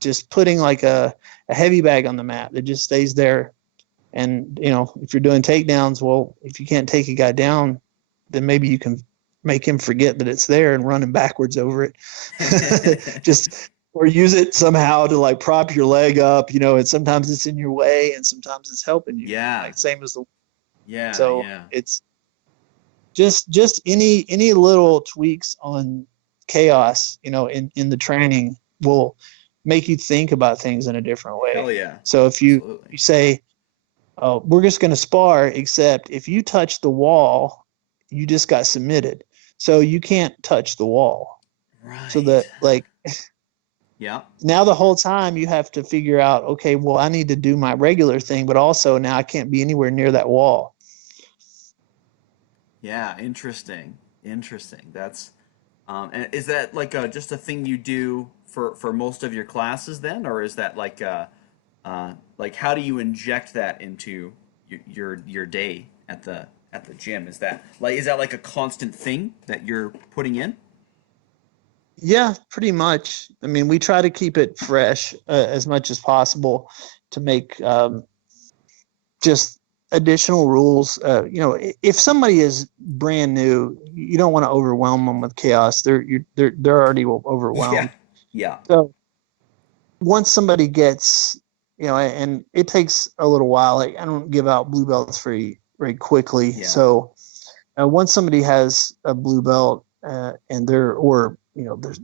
just putting like a heavy bag on the mat that just stays there. And, if you're doing takedowns, well, if you can't take a guy down, then maybe you can make him forget that it's there and run him backwards over it. Or use it somehow to like prop your leg up, and sometimes it's in your way and sometimes it's helping you. Yeah. Like same as the. Yeah. So it's just any little tweaks on chaos, in the training will make you think about things in a different way. Hell yeah. So if you say, oh, we're just going to spar, except if you touch the wall, you just got submitted. So you can't touch the wall. Right. So that yeah. Now the whole time you have to figure out, okay, well, I need to do my regular thing, but also now I can't be anywhere near that wall. Yeah. Interesting. That's, and is that like just a thing you do for most of your classes then, or is that like like how do you inject that into your day at the gym? Is that like a constant thing that you're putting in? Yeah, pretty much. I mean, we try to keep it fresh as much as possible to make just additional rules. If somebody is brand new, you don't want to overwhelm them with chaos. They're already overwhelmed. Yeah. So once somebody gets, and it takes a little while. Like I don't give out blue belts very quickly. Yeah. So once somebody has a blue belt and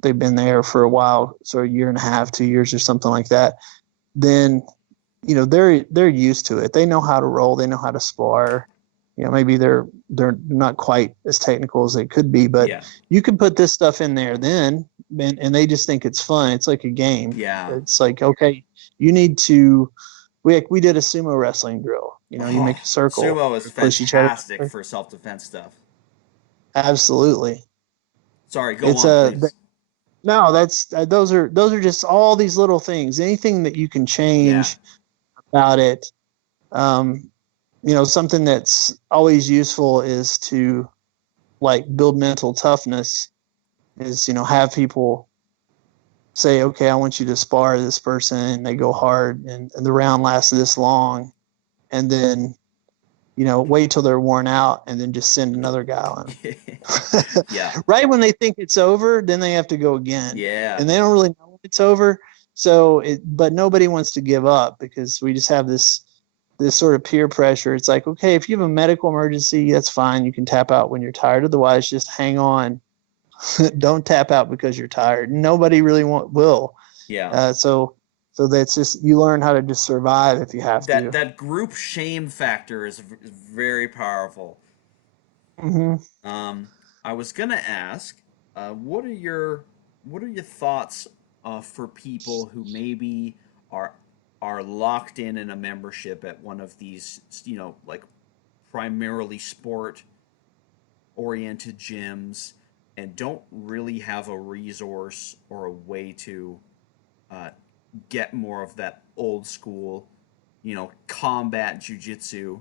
they've been there for a while, so a year and a half, 2 years or something like that, then they're used to it. They know how to roll. They know how to spar. Maybe they're not quite as technical as they could be, but you can put this stuff in there then, and they just think it's fun. It's like a game. Yeah. It's like, okay, you need to. We did a sumo wrestling drill. You make a circle. Sumo is fantastic for self-defense stuff. Absolutely. Sorry, go on, please. No, those are just all these little things. Anything that you can change about it. Something that's always useful is to like build mental toughness. Is have people say, okay, I want you to spar this person, and they go hard, and the round lasts this long, and then wait till they're worn out, and then just send another guy on. Yeah. Right when they think it's over, then they have to go again. Yeah. And they don't really know it's over. So, but nobody wants to give up because we just have this sort of peer pressure. It's like, okay, if you have a medical emergency, that's fine. You can tap out when you're tired. Otherwise, just hang on. Don't tap out because you're tired. Nobody really will. Yeah. So that's just, you learn how to just survive if you have to. That group shame factor is very powerful. Mm-hmm. I was gonna ask, what are your thoughts for people who maybe are locked in a membership at one of these, like primarily sport oriented gyms and don't really have a resource or a way to get more of that old school, combat jujitsu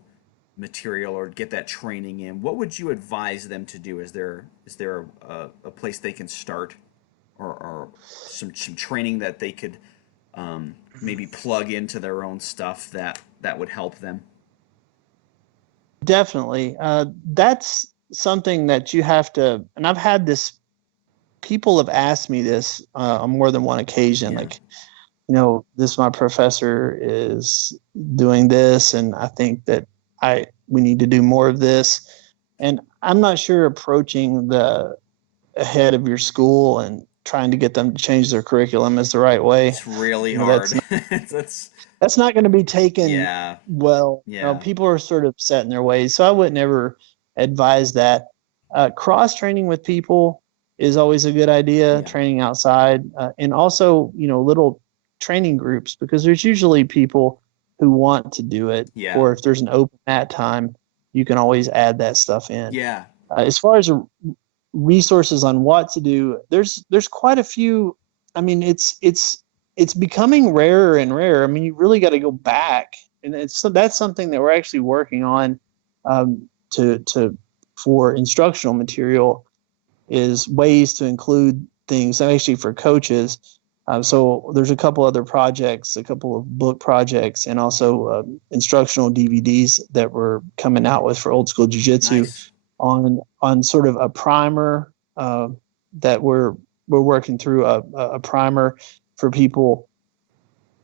material or get that training in? What would you advise them to do? Is there a place they can start, or some training that they could maybe plug into their own stuff that would help them? Definitely. That's something that you have to, and I've had this, people have asked me this on more than one occasion. Yeah. Like, this my professor is doing this, and I think that I we need to do more of this. And I'm not sure approaching the head of your school and trying to get them to change their curriculum is the right way. It's really That's hard. not, That's that's not going to be taken yeah, well. yeah, People are sort of set in their ways, so I wouldn't ever advise that. Cross training with people is always a good idea. yeah, Training outside, and also little training groups, because there's usually people who want to do it, yeah, or if there's an open mat time, you can always add that stuff in. yeah, As far as resources on what to do, there's quite a few. I mean, it's becoming rarer and rarer. I mean, you really got to go back, and that's something that we're actually working on, to for instructional material, is ways to include things actually for coaches. So there's a couple other projects, a couple of book projects, and also instructional DVDs that we're coming out with for Old School Jiu-Jitsu nice. on sort of a primer, that we're working through a primer for people,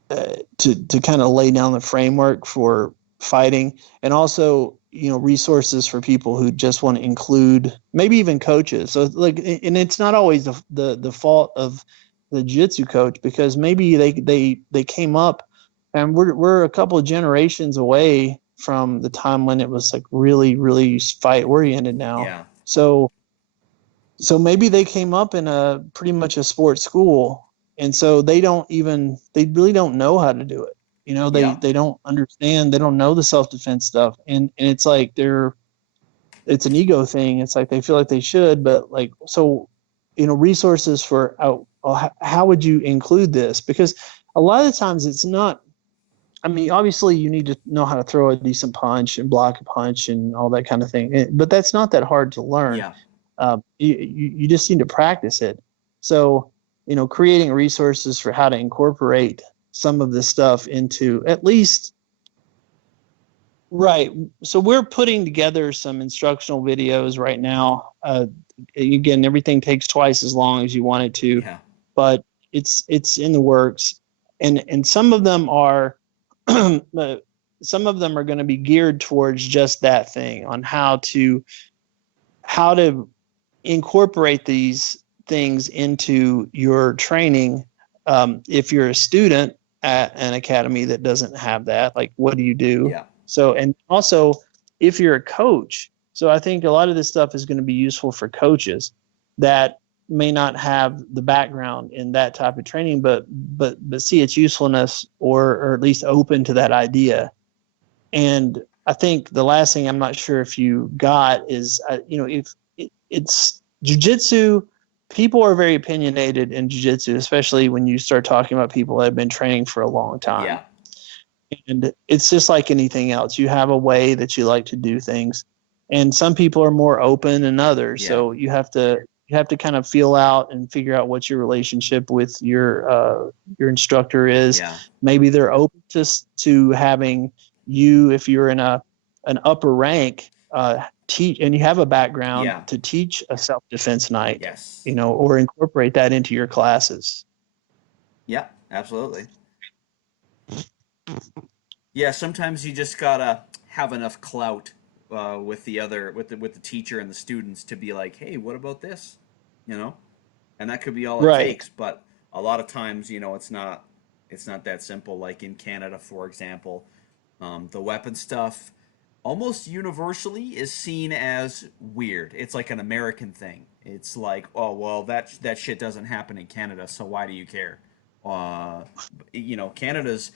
to kind of lay down the framework for fighting, and also resources for people who just want to include, maybe even coaches. So like, and it's not always the fault of the jiu-jitsu coach, because maybe they came up, and we're a couple of generations away from the time when it was like really really fight oriented now. Yeah, So maybe they came up in a pretty much a sports school, and so they really don't know how to do it. They yeah, they don't understand, they don't know the self-defense stuff, and it's like it's an ego thing. It's like they feel like they should, but like, so resources for how would you include this? Because a lot of the times it's not. I mean, obviously you need to know how to throw a decent punch and block a punch and all that kind of thing, but that's not that hard to learn. yeah, You just need to practice it. So, creating resources for how to incorporate some of this stuff into, at least, right. So we're putting together some instructional videos right now. Again, everything takes twice as long as you want it to, yeah, but it's in the works, and some of them are some of them are going to be geared towards just that thing, on how to incorporate these things into your training. If you're a student at an academy that doesn't have that, like, what do you do? yeah, So, and also, if you're a coach, so I think a lot of this stuff is going to be useful for coaches that may not have the background in that type of training, but see its usefulness, or at least open to that idea. And I think the last thing, I'm not sure if you got, is if it's jujitsu, people are very opinionated in jujitsu, especially when you start talking about people that have been training for a long time. yeah, And it's just like anything else. You have a way that you like to do things, and some people are more open than others. yeah, So you have to kind of feel out and figure out what your relationship with your instructor is. yeah, Maybe they're open to having you, if you're in an upper rank, teach, and you have a background, yeah, to teach a self defense night, yes, or incorporate that into your classes. yeah, absolutely. Yeah, sometimes you just gotta have enough clout with the other with the teacher and the students to be like, hey, what about this? You know, and that could be all it Right. takes. But a lot of times, it's not that simple. Like in Canada, for example, the weapon stuff almost universally is seen as weird. It's like an American thing. It's like, oh well, that shit doesn't happen in Canada, so why do you care? Uh, Canada's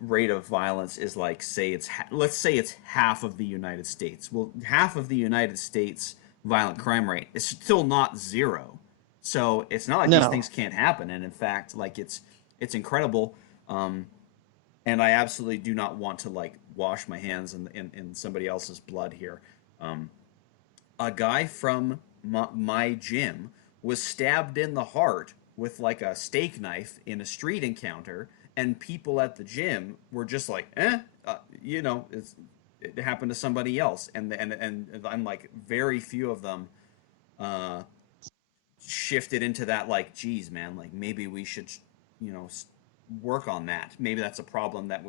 rate of violence is like, say let's say it's half of the United States. Well, half of the United States violent crime rate is still not zero. So it's not like these No. things can't happen, and in fact, like it's incredible. And I absolutely do not want to like wash my hands in somebody else's blood here. Um, a guy from my gym was stabbed in the heart with like a steak knife in a street encounter, and people at the gym were just like, it happened to somebody else, and I'm like, very few of them uh, shifted into that, like, geez, man, like maybe we should work on that. Maybe that's a problem that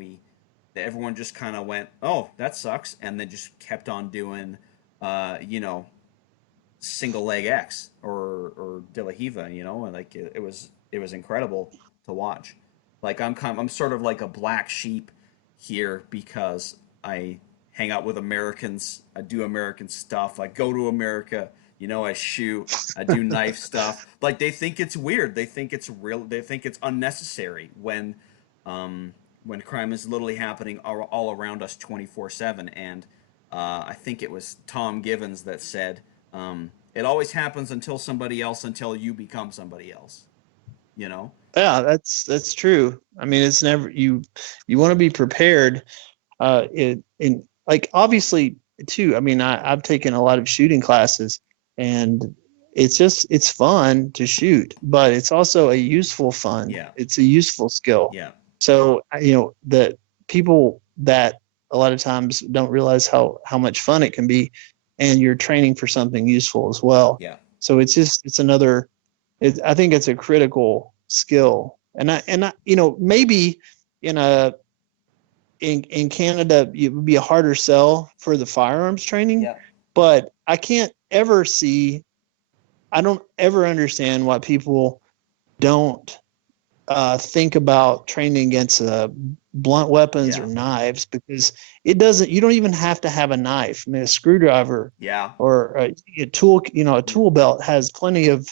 everyone just kind of went, oh, that sucks, and then just kept on doing, you know, single leg X or De La Hiva, and like it was incredible to watch. Like I'm sort of like a black sheep here because I hang out with Americans. I do American stuff. I go to America. I shoot. I do knife stuff. Like they think it's weird. They think it's real. They think it's unnecessary when crime is literally happening all around us 24/7. And I think it was Tom Givens that said, it always happens until you become somebody else. You know? Yeah, that's true. I mean, it's never you want to be prepared. In like obviously too. I mean, I've taken a lot of shooting classes, and it's fun to shoot, but it's also a useful fun. Yeah. It's a useful skill. Yeah. So the people that a lot of times don't realize how much fun it can be, and you're training for something useful as well. Yeah. So it's another. I think it's a critical skill, and I maybe in a in Canada it would be a harder sell for the firearms training, Yeah. but I don't ever understand why people don't think about training against blunt weapons or Yeah. knives, because you don't even have to have a knife. I mean, a screwdriver Yeah. or a tool, a tool belt has plenty of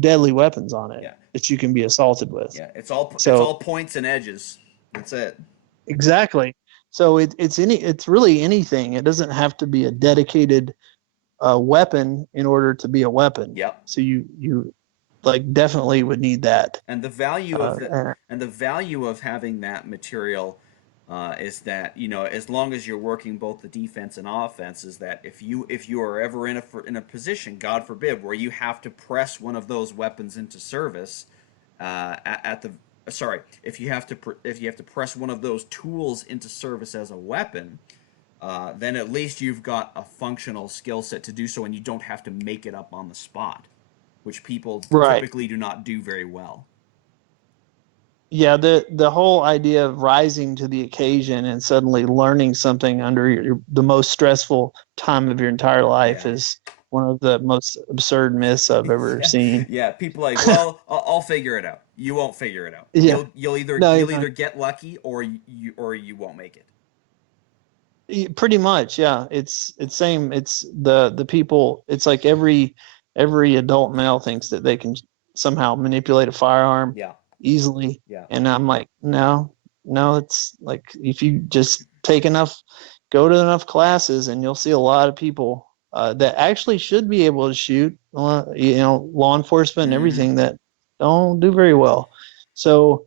deadly weapons on it Yeah. that you can be assaulted with. Yeah. It's all So points and edges. That's it. exactly. So it's really anything. It doesn't have to be a dedicated weapon in order to be a weapon. Yep. So you like definitely would need that. And the value of Uh, the uh, and the value of having that material is that as long as you're working both the defense and offense, is that if you are ever in a position, God forbid, where you have to press one of those weapons into service, at the sorry, if you have to press one of those tools into service as a weapon, then at least you've got a functional skill set to do so, and you don't have to make it up on the spot, which people right. typically do not do very well. Yeah, the whole idea of rising to the occasion and suddenly learning something under the most stressful time of your entire life Yeah. is one of the most absurd myths I've ever Yeah, seen. yeah. People like, well, I'll figure it out. You won't figure it out. Yeah. You'll either No, you'll no, either get lucky or you won't make it. pretty much, yeah. It's same. It's the people. It's like every adult male thinks that they can somehow manipulate a firearm Yeah, easily, yeah, and I'm like, no, no. It's like if you just go to enough classes, and you'll see a lot of people that actually should be able to shoot. Law enforcement and mm-hmm. everything that don't do very well. So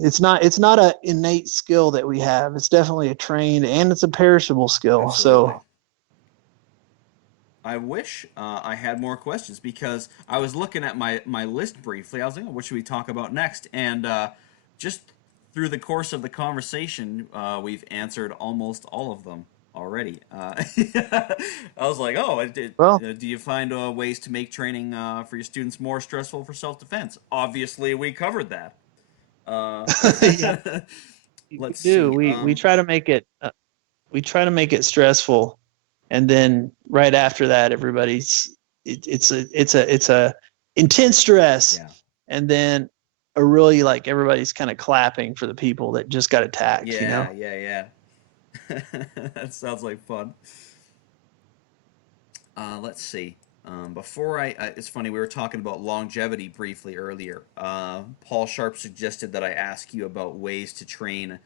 it's not a innate skill that we have. It's definitely a trained, and it's a perishable skill. Absolutely. So I wish I had more questions because I was looking at my list briefly. I was like, oh, what should we talk about next? And just through the course of the conversation, we've answered almost all of them already. I was like, oh, well, do you find ways to make training for your students more stressful for self-defense? Obviously, we covered that. Uh, yeah, we let's do. see. We try to make it stressful, and then right after that, it's a intense stress, Yeah. and then a really like everybody's kind of clapping for the people that just got attacked. Yeah, yeah, yeah. That sounds like fun. Let's see. Before it's funny, we were talking about longevity briefly earlier. Paul Sharp suggested that I ask you about ways to train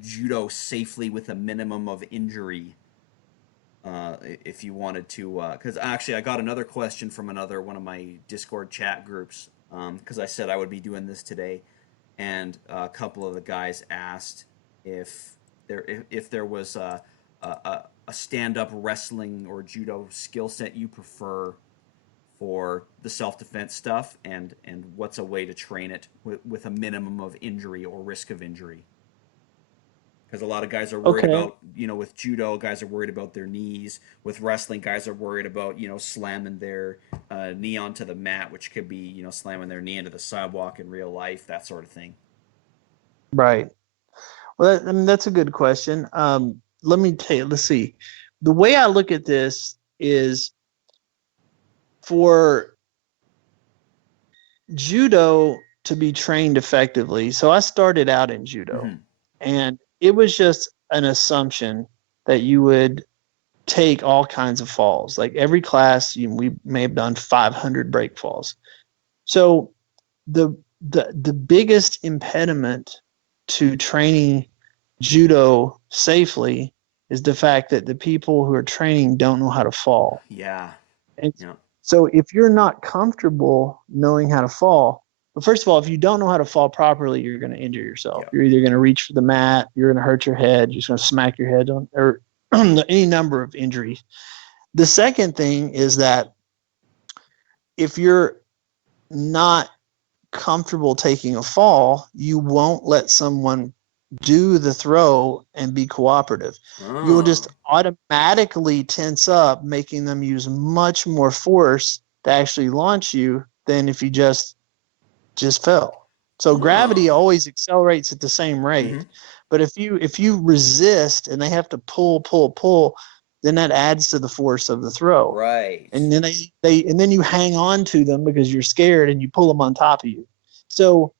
judo safely with a minimum of injury. If you wanted to, because actually I got another question from another one of my Discord chat groups. Because I said I would be doing this today, and a couple of the guys asked if there was a stand up wrestling or judo skill set you prefer for the self defense stuff, and what's a way to train it with a minimum of injury or risk of injury. because a lot of guys are worried Okay. about, with judo, guys are worried about their knees. With wrestling, guys are worried about, slamming their knee onto the mat, which could be, slamming their knee into the sidewalk in real life, that sort of thing. Right. Well, I mean, that's a good question. Let me tell you, let's see. The way I look at this is for judo to be trained effectively. So I started out in judo, Mm-hmm. and it was just an assumption that you would take all kinds of falls. Like every class, we may have done 500 break falls. So the the biggest impediment to training judo safely is the fact that the people who are training don't know how to fall. Yeah. And Yeah. so if you're not comfortable knowing how to fall, well, first of all, if you don't know how to fall properly, you're going to injure yourself. Yeah. You're either going to reach for the mat, you're going to hurt your head, you're just going to smack your head on, or any number of injuries. The second thing is that if you're not comfortable taking a fall, you won't let someone do the throw and be cooperative. You'll just Oh. automatically tense up, making them use much more force to actually launch you than if you just fell. So gravity Oh. always accelerates at the same Mm-hmm. rate. But if you resist and they have to pull, then that adds to the force of the throw. Right. And then then you hang on to them because you're scared and you pull them on top of you. So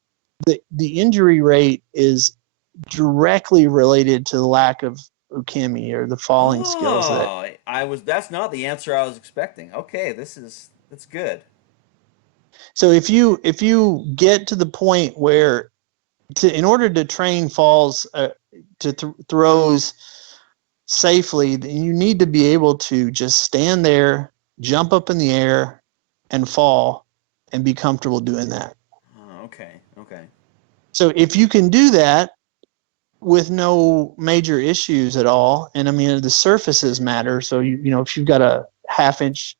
the injury rate is directly related to the lack of ukemi or the falling skills that. Oh, that's not the answer I was expecting. Okay, that's good. So if you get to the point where in order to train falls throws safely, then you need to be able to just stand there, jump up in the air, and fall, and be comfortable doing that. Oh, okay. Okay. So if you can do that with no major issues at all, and I mean the surfaces matter. So if you've got a half-inch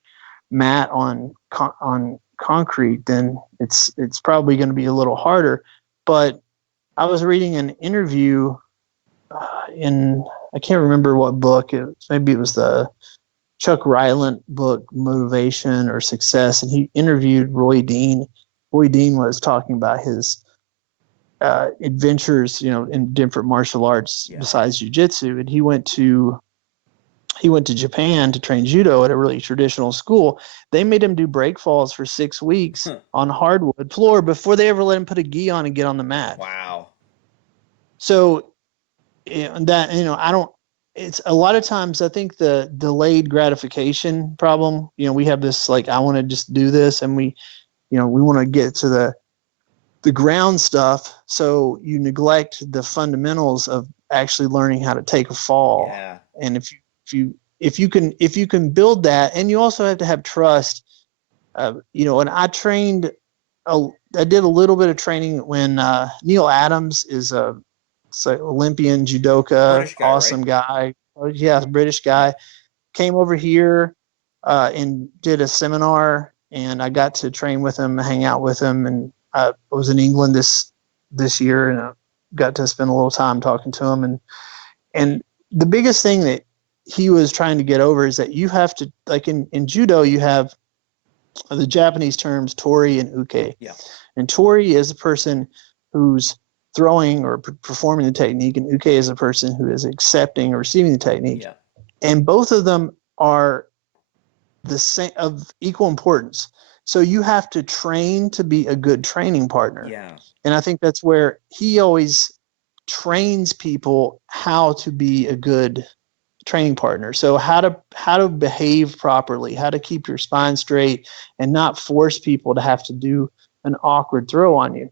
mat on concrete, then it's probably going to be a little harder. But I was reading an interview in I can't remember what book. Maybe it was the Chuck Ryland book, Motivation or Success, and he interviewed Roy Dean. Roy Dean was talking about his adventures, in different martial arts Yeah. besides jiu-jitsu, and he went to Japan to train judo at a really traditional school. They made him do break falls for 6 weeks on hardwood floor before they ever let him put a gi on and get on the mat. Wow. So that I don't. It's a lot of times I think the delayed gratification problem. We have this like I want to just do this, and we want to get to the ground stuff. So you neglect the fundamentals of actually learning how to take a fall. Yeah. And if you can build that, and you also have to have trust. And I did a little bit of training when Neil Adams is it's an Olympian judoka, British guy, right? awesome guy. Oh, yeah, British Yeah. guy. Came over here and did a seminar, and I got to train with him, hang out with him, and I was in England this year, and I got to spend a little time talking to him. And the biggest thing that he was trying to get over is that you have to, like in judo, you have the Japanese terms tori and uke. Yeah. And tori is a person who's throwing or performing the technique, and uke is a person who is accepting or receiving the technique. Yeah. And both of them are the same of equal importance. So you have to train to be a good training partner. Yeah. And I think that's where he always trains people how to be a good training partner. So how to behave properly, how to keep your spine straight and not force people to have to do an awkward throw on you.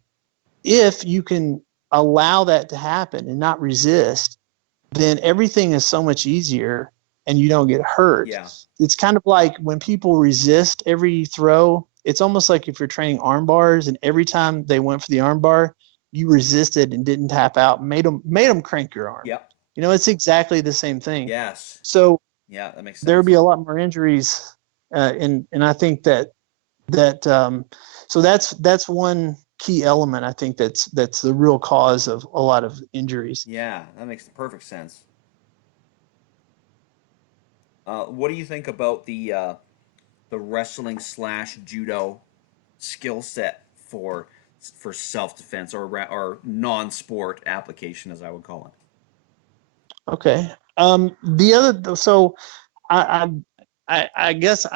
If you can allow that to happen and not resist, then everything is so much easier and you don't get hurt. Yeah. It's kind of like when people resist every throw, it's almost like if you're training arm bars and every time they went for the arm bar, you resisted and didn't tap out, made them crank your arm. Yep. It's exactly the same thing. Yes. So Yeah, that makes there would sense. be a lot more injuries, and I think that so that's one key element. I think that's the real cause of a lot of injuries. Yeah, that makes perfect sense. What do you think about the wrestling slash judo skill set for self defense or non sport application, as I would call it? Okay. The other, so I, I guess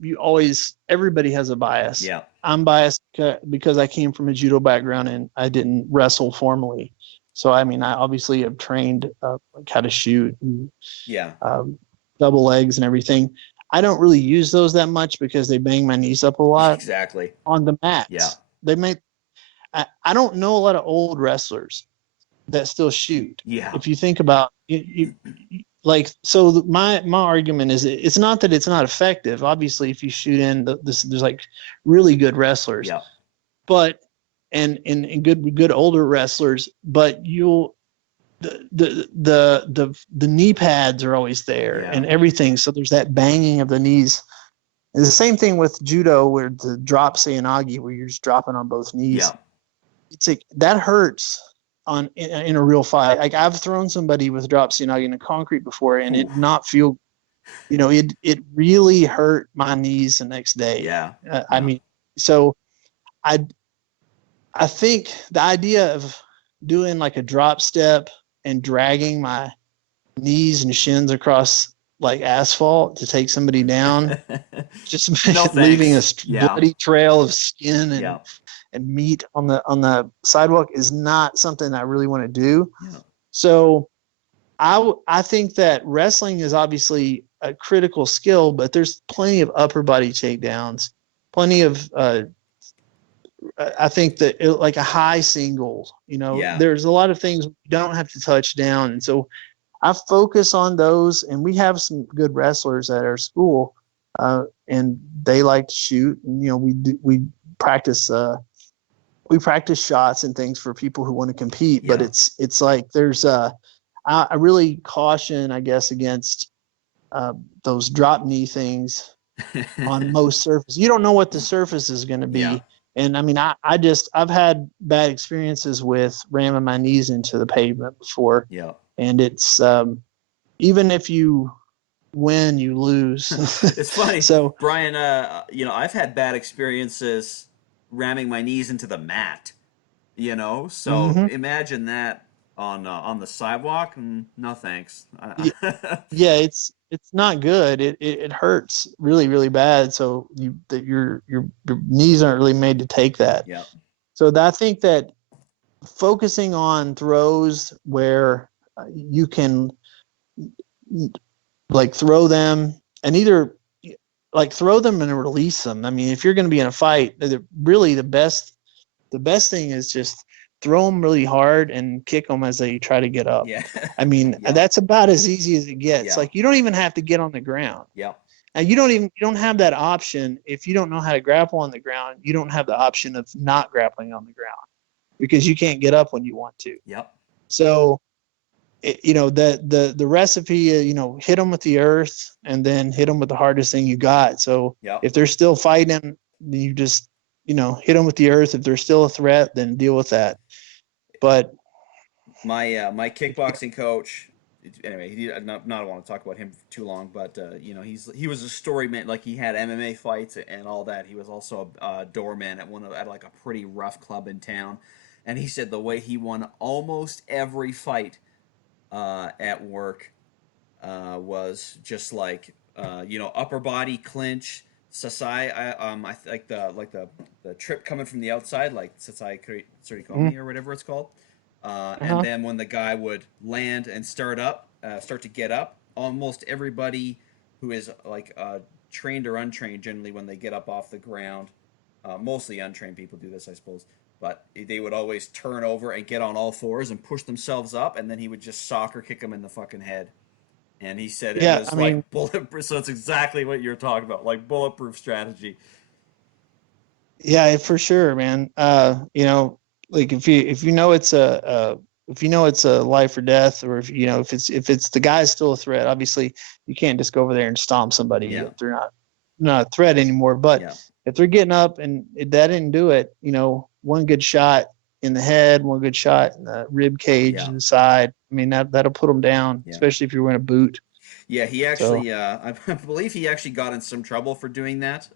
you always, everybody has a bias. Yeah, I'm biased because I came from a judo background and I didn't wrestle formally. So, I mean, I obviously have trained like how to shoot and yeah, um, double legs and everything. I don't really use those that much because they bang my knees up a lot exactly. on the Yeah, mats. They make, I don't know a lot of old wrestlers that still shoot. yeah, If you think about like, so my argument is it's not that it's not effective. Obviously, if you shoot in there's like really good wrestlers, yeah, but and good older wrestlers, but you'll the knee pads are always there yeah, and everything. So there's that banging of the knees. And the same thing with judo, where the drop seonagi, where you're just dropping on both knees. yeah, It's like that hurts in a real fight. Like I've thrown somebody with drop seonagi in the concrete before, and it oof, not feel, it really hurt my knees the next day. yeah, I yeah, mean, so I I think the idea of doing like a drop step and dragging my knees and shins across like asphalt to take somebody down, just no leaving a thanks. Yeah, bloody trail of skin yeah, and meat on the sidewalk is not something I really want to do. yeah, So I think that wrestling is obviously a critical skill, but there's plenty of upper body takedowns, plenty of I think that like a high single, yeah, there's a lot of things you don't have to touch down. And so I focus on those, and we have some good wrestlers at our school, and they like to shoot. And, we practice, we practice shots and things for people who want to compete, but yeah. it's like there's I really caution, I guess, against those drop knee things on most surfaces. You don't know what the surface is going to Yeah, be. And I mean, I've had bad experiences with ramming my knees into the pavement before. yeah. And it's, even if you win, you lose. It's funny, So, Brian. I've had bad experiences ramming my knees into the mat. So mhm. imagine that on the sidewalk. No thanks. Yeah, it's not good. It hurts really, really bad. So your knees aren't really made to take that. Yeah, So I think that focusing on throws where you can like throw them and either like throw them and release them. I mean, if you're going to be in a fight, really the best thing is just throw them really hard and kick them as they try to get up. yeah, I mean, yeah, that's about as easy as it gets. yeah, Like you don't even have to get on the ground. yeah, And you don't have that option if you don't know how to grapple on the ground. You don't have the option of not grappling on the ground because you can't get up when you want to. yeah, So the recipe, hit them with the earth and then hit them with the hardest thing you got. So yeah. if they're still fighting, you just hit them with the earth. If they're still a threat, then deal with that. But My kickboxing coach. Anyway, not want to talk about him too long, but he was a story man. Like he had MMA fights and all that. He was also a doorman at like a pretty rough club in town, and he said the way he won almost every fight at work was just like upper body clinch. Sasai, I like the trip coming from the outside, like Sasai mm, Surikomi or whatever it's called. And uh-huh. then when the guy would land and start to get up, almost everybody who is like trained or untrained, generally when they get up off the ground, mostly untrained people do this, I suppose. But they would always turn over and get on all fours and push themselves up, and then he would just soccer kick them in the fucking head. And he said it Yeah, was I mean, like bulletproof. So it's exactly what you're talking about, like bulletproof strategy. yeah, for sure, man. Like if you know it's if you know it's a life or death, or if it's the guy's still a threat, obviously you can't just go over there and stomp somebody Yeah, if they're not a threat anymore. But yeah, if they're getting up and that didn't do it, one good shot in the head, one good shot in the rib cage Yeah. and the side. I mean, that'll put them down, Yeah. especially if you're wearing a boot. Yeah, he So actually, I believe he actually got in some trouble for doing that.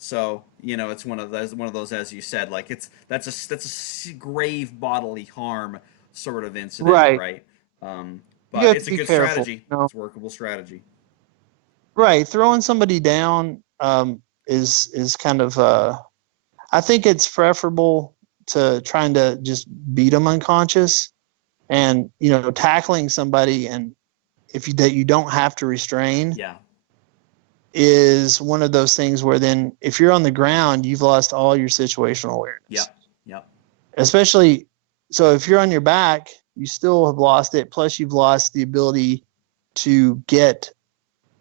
So it's one of those, as you said, like that's a grave bodily harm sort of incident, right, right? you But have to it's a be good careful. strategy. It's a workable strategy. Right, throwing somebody down is kind of I think it's preferable to trying to just beat them unconscious, and tackling somebody, and if you don't have to restrain, Yeah. is one of those things where then if you're on the ground, you've lost all your situational awareness. Yep. Yep. Especially, so if you're on your back, you still have lost it. Plus, you've lost the ability to get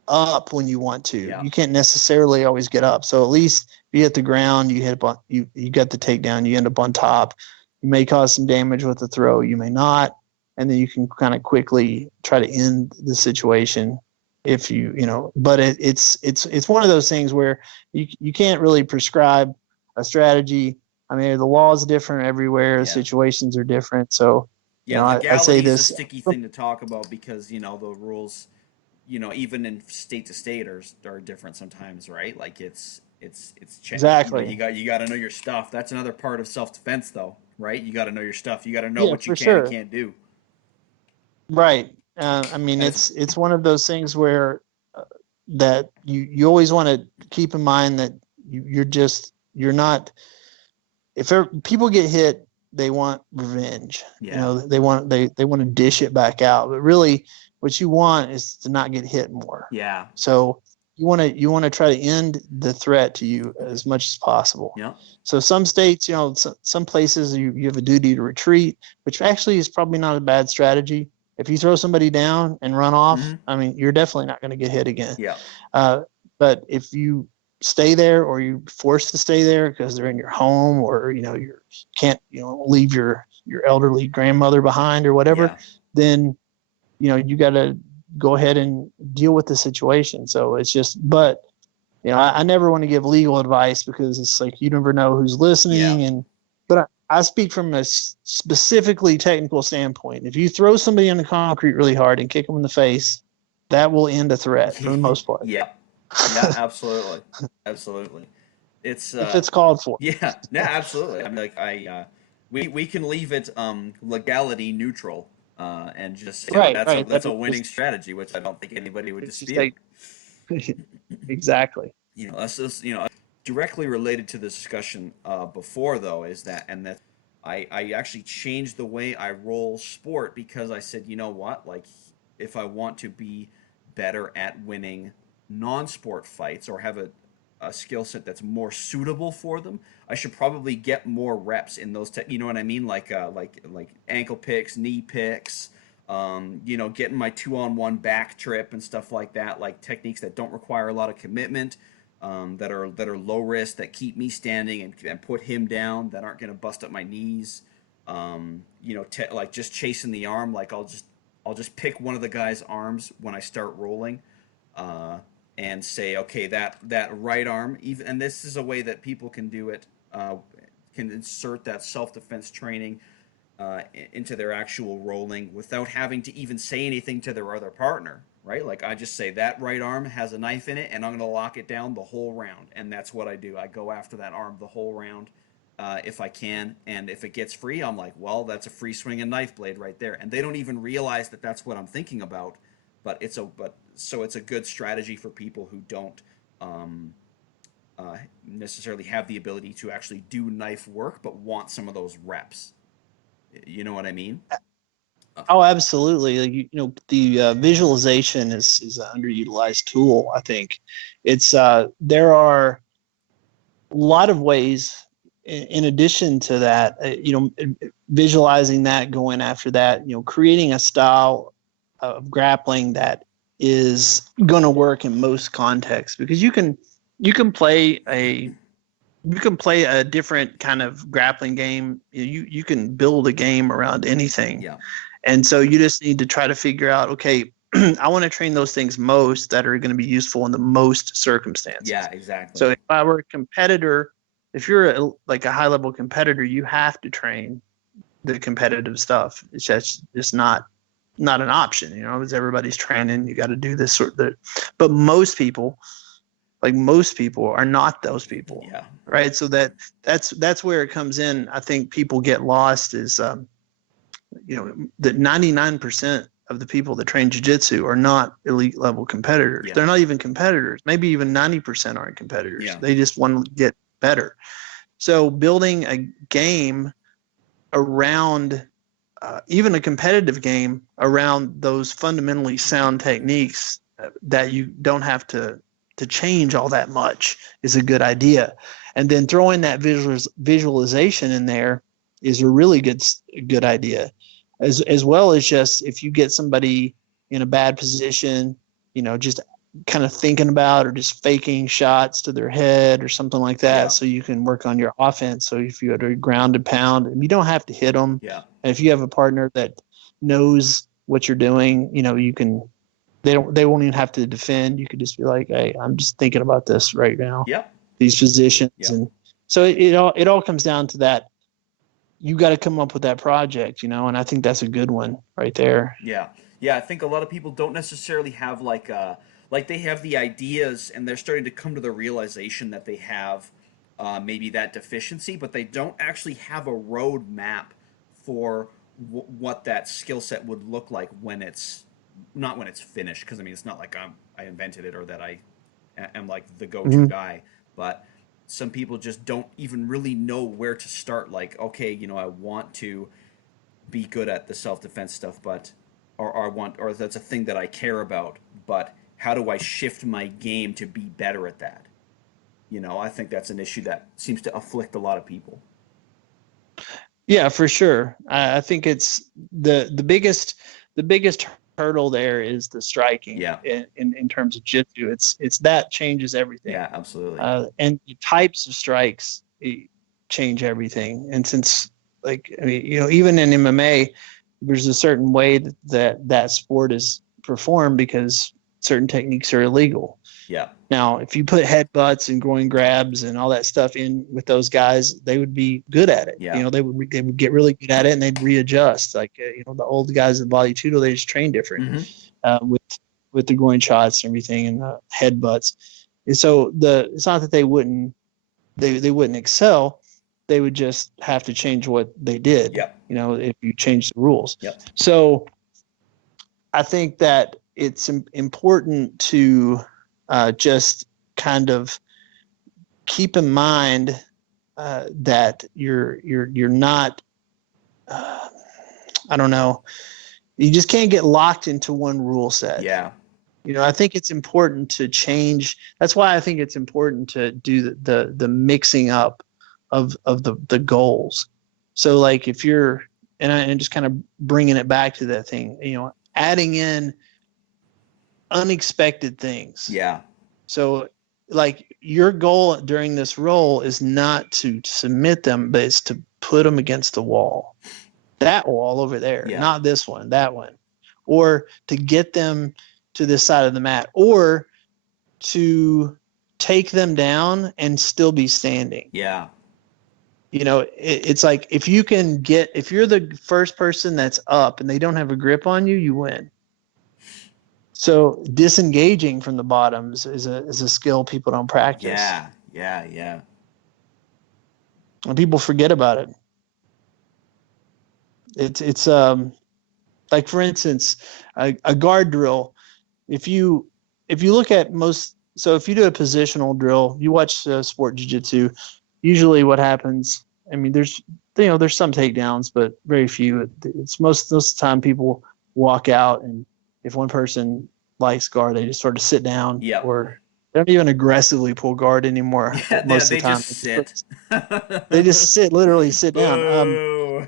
up when you want to. Yeah. You can't necessarily always get up. So at least if you hit the ground, you hit you get the takedown, you end up on top. You may cause some damage with the throw, you may not, and then you can kind of quickly try to end the situation if but it's one of those things where you can't really prescribe a strategy. I mean, the law is different everywhere, Yeah. situations are different. So Yeah. I say Legality is a this. sticky thing to talk about because the rules, even in state to state are different sometimes, right? Like Exactly. you got to know your stuff. That's another part of self defense, though, right? You got to know your stuff. You got to know Yeah, what you for can and sure. can't do. Right. I mean, And it's it's one of those things where that you always want to keep in mind that you're not. If people get hit, they want revenge. Yeah. They want to dish it back out. But really, what you want is to not get hit more. Yeah. So you want to try to end the threat to you as much as possible. Yeah. So some states, some places you have a duty to retreat, which actually is probably not a bad strategy. If you throw somebody down and run off, Mm-hmm. I mean, you're definitely not going to get hit again. Yeah. Uh, but if you stay there or you're forced to stay there because they're in your home, or you can't leave your elderly grandmother behind or whatever, Yeah. then you got to go ahead and deal with the situation. So it's just, but I never want to give legal advice because it's like you never know who's Yeah. listening. But I speak from a specifically technical standpoint. If you throw somebody on the concrete really hard and kick them in the face, that will end a threat for the most part. Yeah. Yeah. Absolutely. Absolutely. It's If it's called for. yeah. Yeah. Absolutely. I mean, like we can leave it legality neutral and just say that Right, that's a right. that's That a is winning just, strategy, which I don't think anybody would it's just dispute. like, exactly. That's just directly related to the discussion before though is that I actually changed the way I roll sport because I said, you know what, like if I want to be better at winning non-sport fights or have a skill set that's more suitable for them, I should probably get more reps in those. You know what I mean? Like ankle picks, knee picks. Getting my 2-on-1 back trip and stuff like that, like techniques that don't require a lot of commitment, that are low risk, that keep me standing and put him down, that aren't going to bust up my knees. Like just chasing the arm. Like I'll just pick one of the guy's arms when I start rolling, and say, okay, that right arm. Even and this is a way that people can do it. Can insert that self defense training into their actual rolling without having to even say anything to their other partner, right? Like I just say that right arm has a knife in it, and I'm going to lock it down the whole round, and that's what I do. I go after that arm the whole round, if I can, and if it gets free, I'm like, well, that's a free swinging knife blade right there, and they don't even realize that that's what I'm thinking about, so it's a good strategy for people who don't. Necessarily have the ability to actually do knife work, but want some of those reps. You know what I mean? Oh, absolutely. Like, the visualization is an underutilized tool. I think it's there are a lot of ways in addition to that. Visualizing that, going after that. Creating a style of grappling that is going to work in most contexts, because you can play a different kind of grappling game. You can build a game around anything. Yeah. And so you just need to try to figure out, okay, I want to train those things most that are going to be useful in the most circumstances. Yeah, exactly. So if I were a competitor, if you're like a high level competitor, you have to train the competitive stuff. It's just not an option, as everybody's training, you got to do this sort of, but most people are not those people. Yeah. Right. So that's where it comes in. I think people get lost is, that 99% of the people that train jiu-jitsu are not elite level competitors. Yeah. They're not even competitors. Maybe even 90% aren't competitors. Yeah. They just want to get better. So building a game around, even a competitive game around those fundamentally sound techniques that you don't have to change all that much is a good idea. And then throwing that visualization in there is a really good idea, as well as just if you get somebody in a bad position, just kind of thinking about or just faking shots to their head or something like that, Yeah. so you can work on your offense. So if you had a grounded pound, and you don't have to hit them. Yeah. And if you have a partner that knows what you're doing, you can. They won't even have to defend. You could just be like, "Hey, I'm just thinking about this right now. Yep. These positions." Yep. And so it all comes down to that. You got to come up with that project, and I think that's a good one right there. Yeah. Yeah, I think a lot of people don't necessarily have like they have the ideas and they're starting to come to the realization that they have maybe that deficiency, but they don't actually have a roadmap for what that skill set would look like when it's not when it's finished. Because I mean, it's not like I invented it or that I am like the go-to Mm-hmm. guy, but some people just don't even really know where to start. Like, okay, I want to be good at the self-defense stuff, but or that's a thing that I care about, but how do I shift my game to be better at that? I think that's an issue that seems to afflict a lot of people. Yeah, for sure. I think it's the biggest hurdle there is the striking. Yeah. In terms of jiu-jitsu, it's that changes everything. Yeah, absolutely. And the types of strikes change everything. And since, like, I mean, even in MMA, there's a certain way that sport is performed because certain techniques are illegal. Yeah. Now, if you put headbutts and groin grabs and all that stuff in with those guys, they would be good at it. Yeah. They would get really good at it, and they'd readjust. Like, the old guys in Body Judo, they just train different with the groin shots and everything and the headbutts. And so it's not that they wouldn't excel. They would just have to change what they did. Yeah. If you change the rules. Yep. So I think that it's important to just kind of keep in mind that you're not. I don't know. You just can't get locked into one rule set. Yeah. I think it's important to change. That's why I think it's important to do the mixing up of the goals. So, like, if you're and just kind of bringing it back to that thing, adding in unexpected things. Yeah. So, like, your goal during this role is not to submit them, but it's to put them against the wall. That wall over there, Yeah. not this one, that one. Or to get them to this side of the mat, or to take them down and still be standing. Yeah. It's like if you're the first person that's up and they don't have a grip on you, you win. So disengaging from the bottoms is a skill people don't practice. Yeah. Yeah. Yeah. And people forget about it. It's like, for instance, a guard drill. If you look at if you do a positional drill, you watch sport jiu-jitsu, usually what happens, I mean, there's some takedowns, but very few. It's most of the time people walk out, and if one person likes guard, they just sort of sit down. Yep. Or they don't even aggressively pull guard anymore. Yeah, most of they the time. just sit. They just literally sit down. Boo.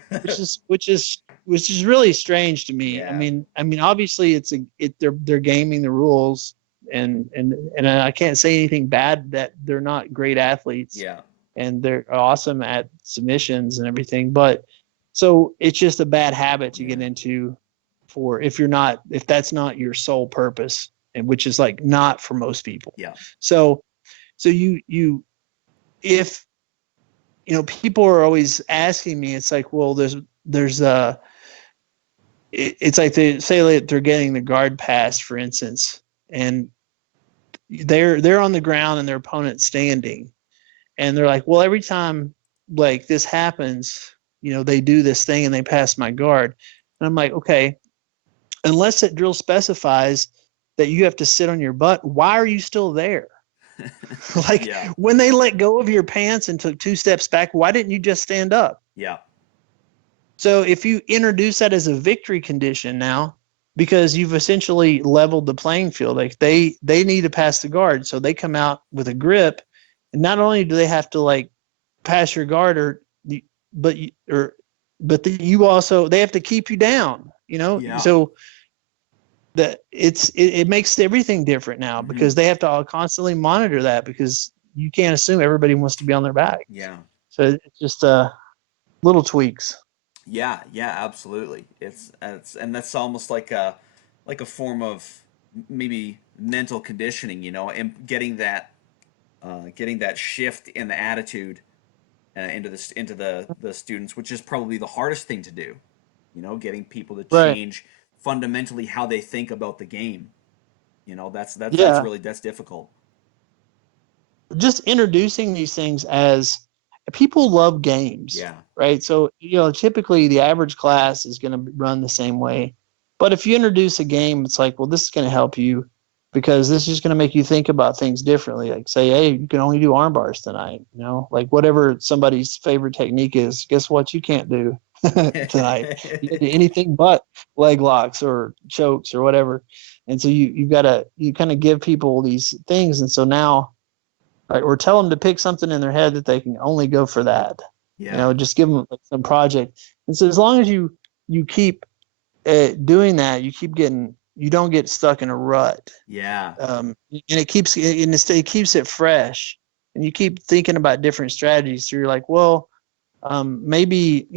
which is really strange to me. Yeah. I mean, obviously they're gaming the rules, and I can't say anything bad that they're not great athletes. Yeah. And they're awesome at submissions and everything, but so it's just a bad habit to get into for if that's not your sole purpose, and which is like not for most people. Yeah. So you if people are always asking me, it's like, well, there's it's like they say that they're getting the guard pass, for instance, and they're on the ground and their opponent's standing, and they're like, well, every time like this happens, they do this thing and they pass my guard, and I'm like, okay, unless that drill specifies that you have to sit on your butt, why are you still there? Like, Yeah. when they let go of your pants and took 2 steps back, why didn't you just stand up? Yeah. So if you introduce that as a victory condition now, because you've essentially leveled the playing field, like they need to pass the guard, so they come out with a grip, and not only do they have to like pass your guard, but you also, they have to keep you down. Yeah. So that it makes everything different now, because they have to all constantly monitor that, because you can't assume everybody wants to be on their back. Yeah. So it's just little tweaks. Yeah, yeah, absolutely. And that's almost like a form of maybe mental conditioning, and getting that shift in the attitude into the students, which is probably the hardest thing to do. Getting people to Right. change fundamentally how they think about the game. That's Yeah. really that's difficult. Just introducing these things, as people love games, Yeah. right? So, typically the average class is going to run the same way. But if you introduce a game, it's like, well, this is going to help you, because this is going to make you think about things differently. Like, say, hey, you can only do arm bars tonight, like whatever somebody's favorite technique is, guess what? You can't do tonight. You can do anything but leg locks or chokes or whatever. And so you've got to, you kind of give people these things. And so now, right, or tell them to pick something in their head that they can only go for that. Yeah. Just give them like some project. And so as long as you keep doing that, you don't get stuck in a rut. Yeah. And it keeps it fresh, and you keep thinking about different strategies. So you're like, well, maybe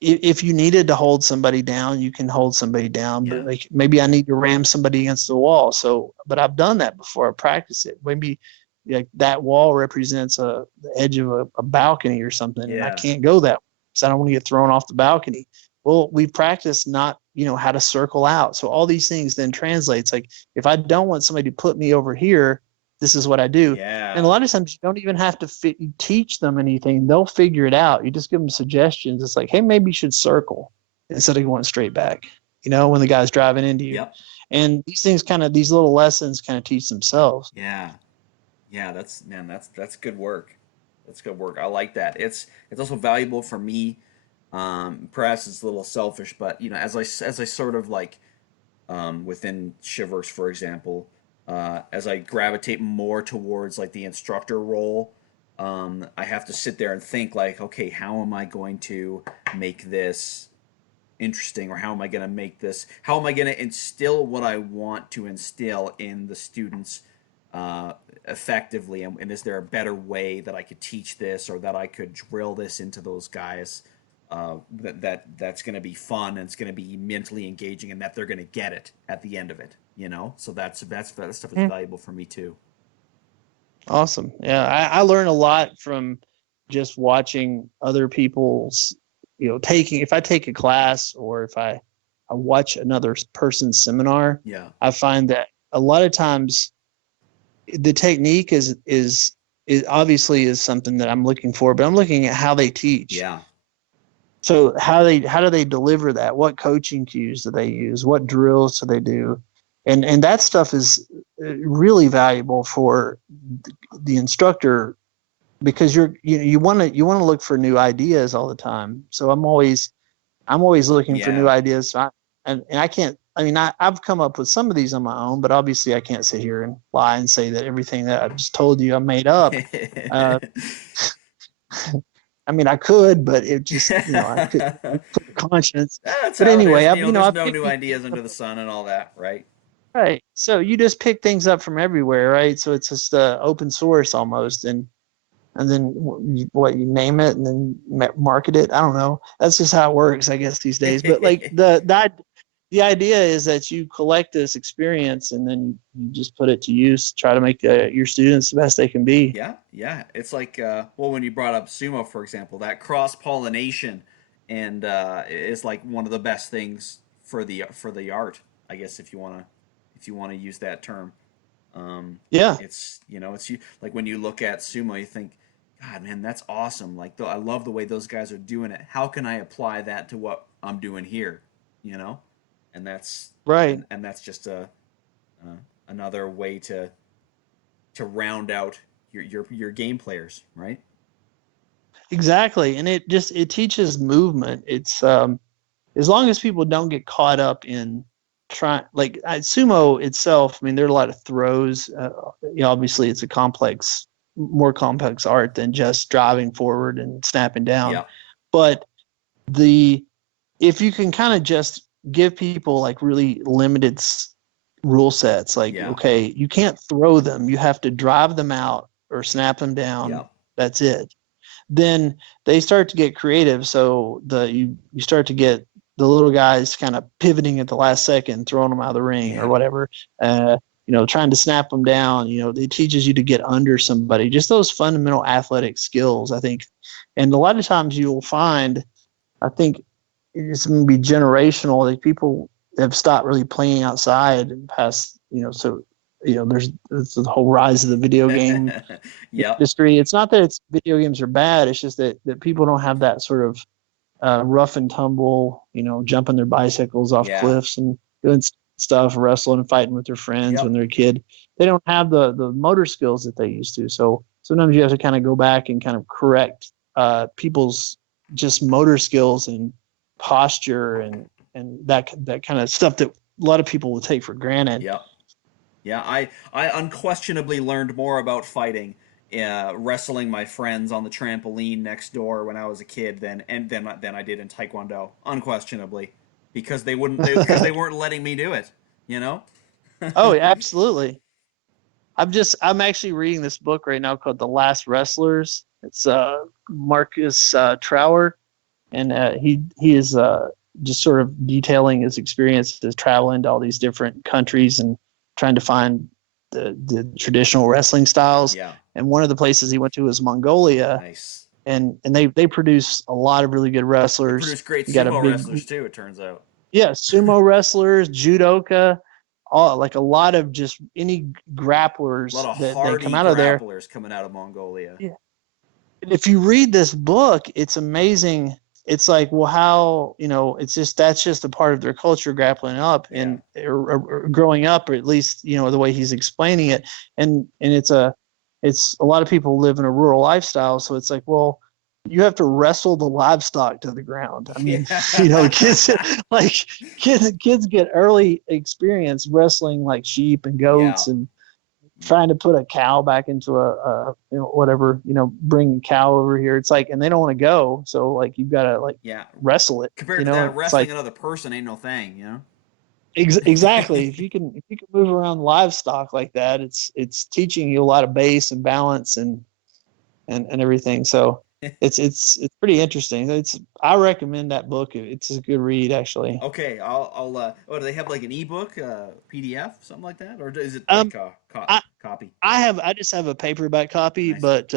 if you needed to hold somebody down, you can hold somebody down, Yeah. but like maybe I need to ram somebody against the wall. So, but I've done that before. I practice it. Maybe like that wall represents the edge of a balcony or something, and I Yeah. can't go that way because I don't want to get thrown off the balcony. Well, we've practiced not, how to circle out. So all these things then translates. Like, if I don't want somebody to put me over here, this is what I do. And a Yeah. lot of times you don't even have to teach them anything. They'll figure it out. You just give them suggestions. It's like, hey, maybe you should circle instead of going straight back, when the guy's driving into you. Yep. And these little lessons kind of teach themselves. Yeah. Yeah, that's good work. That's good work. I like that. It's also valuable for me. Perhaps it's a little selfish, but as I sort of like within Shivers, for example, as I gravitate more towards like the instructor role, I have to sit there and think like, okay, how am I going to make this interesting, or how am I going to make this? How am I going to instill what I want to instill in the students effectively? And is there a better way that I could teach this, or that I could drill this into those guys? That's going to be fun, and it's going to be mentally engaging, and that they're going to get it at the end of it. So that stuff is valuable for me too. Awesome. Yeah, I learn a lot from just watching other people's, if I take a class, or if I watch another person's seminar, Yeah. I find that a lot of times the technique is obviously is something that I'm looking for, but I'm looking at how they teach. Yeah. So how do they deliver that? What coaching cues do they use? What drills do they do? And that stuff is really valuable for the instructor, because you want to look for new ideas all the time. So I'm always looking for new Yeah. ideas. So I can't. I mean, I've come up with some of these on my own, but obviously I can't sit here and lie and say that everything that I've just told you I made up. Uh, I mean, I could, but it just, I could put conscience. That's But how it anyway, is. I There's no picked new these ideas things under up. the sun and all that, right? Right. So you just pick things up from everywhere, right? So it's just open source almost. And and then you name it and then market it. I don't know. That's just how it works, I guess, these days. But like the idea is that you collect this experience and then you just put it to use, try to make your students the best they can be. Yeah, yeah. It's like well, when you brought up sumo, for example, that cross pollination and is like one of the best things for the art, I guess, if you wanna use that term. Yeah, It's it's like when you look at sumo, you think, God, man, that's awesome. Like, I love the way those guys are doing it. How can I apply that to what I'm doing here? You know, and right. that's just another way to round out your game players, right? Exactly. And it teaches movement. It's as long as people don't get caught up in trying, like sumo itself, I mean, there are a lot of throws. Obviously, it's a more complex art than just driving forward and snapping down. Yeah, But the if you can kind of just give people like really limited rule sets, like yeah, okay, you can't throw them, you have to drive them out or snap them yeah, down. That's it. Then they start to get creative. So you start to get the little guys kind of pivoting at the last second, throwing them out of the ring or yeah, whatever. Trying to snap them down. It teaches you to get under somebody. Just those fundamental athletic skills, I think. And a lot of times you'll find, I think it's going to be generational. Like people have stopped really playing outside and past, so there's the whole rise of the video game yep, industry. It's not that it's video games are bad. It's just that people don't have that sort of rough and tumble, jumping their bicycles off yeah, cliffs and doing stuff, wrestling and fighting with their friends when yep, they're a kid. They don't have the motor skills that they used to. So sometimes you have to kind of go back and kind of correct people's just motor skills and posture and that kind of stuff that a lot of people will take for granted. yep. Yeah, I unquestionably learned more about fighting wrestling my friends on the trampoline next door when I was a kid than I did in Taekwondo, unquestionably, because because they weren't letting me do it, you know? Oh, absolutely. I'm actually reading this book right now called The Last Wrestlers. It's Marcus Trower, and he is just sort of detailing his experiences traveling to all these different countries and trying to find the traditional wrestling styles. Yeah, And one of the places he went to was Mongolia, nice. and they produce a lot of really good They wrestlers. produce great You got a sumo big wrestlers too, it turns out. yeah, sumo wrestlers, judoka, all like a lot of just any A lot grapplers of that they come hardy out of there. grapplers coming out of Mongolia. Yeah. And if you read this book, it's amazing. It's like, well, how it's just that's just a part of their culture grappling up Yeah. and or growing up, or at least the way he's explaining it. And it's a lot of people live in a rural lifestyle, so it's like, well, you have to wrestle the livestock to the ground. I mean, Yeah. kids like kids get early experience wrestling like sheep and Yeah. goats and trying to put a cow back into a whatever, bring a cow over here. It's like, and they don't want to go. So like, you've got to like Yeah. wrestle it, Compared to that, it's wrestling like, another person ain't no thing, you know? exactly. If you can move around livestock like that, it's teaching you a lot of base and balance and everything. So it's pretty interesting. I recommend that book. It's a good read actually. Okay, I'll oh, do they have like an ebook, PDF, something like that, or is it Um, like a I, copy? I just have a paperback copy, Nice. but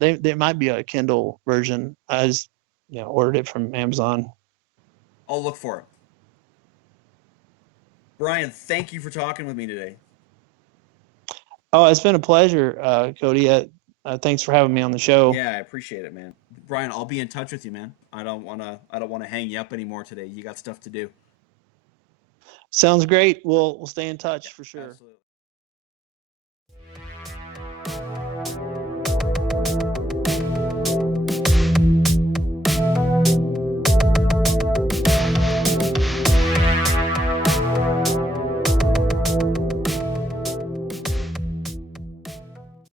they might be a Kindle version. I just ordered it from Amazon. I'll look for it. Brian, thank you for talking with me today. Oh, it's been a pleasure, Cody. Thanks for having me on the show. Yeah, I appreciate it, man. Brian, I'll be in touch with you, man. I don't wanna hang you up anymore today. You got stuff to do. Sounds great. We'll stay in Yeah, touch for sure. absolutely.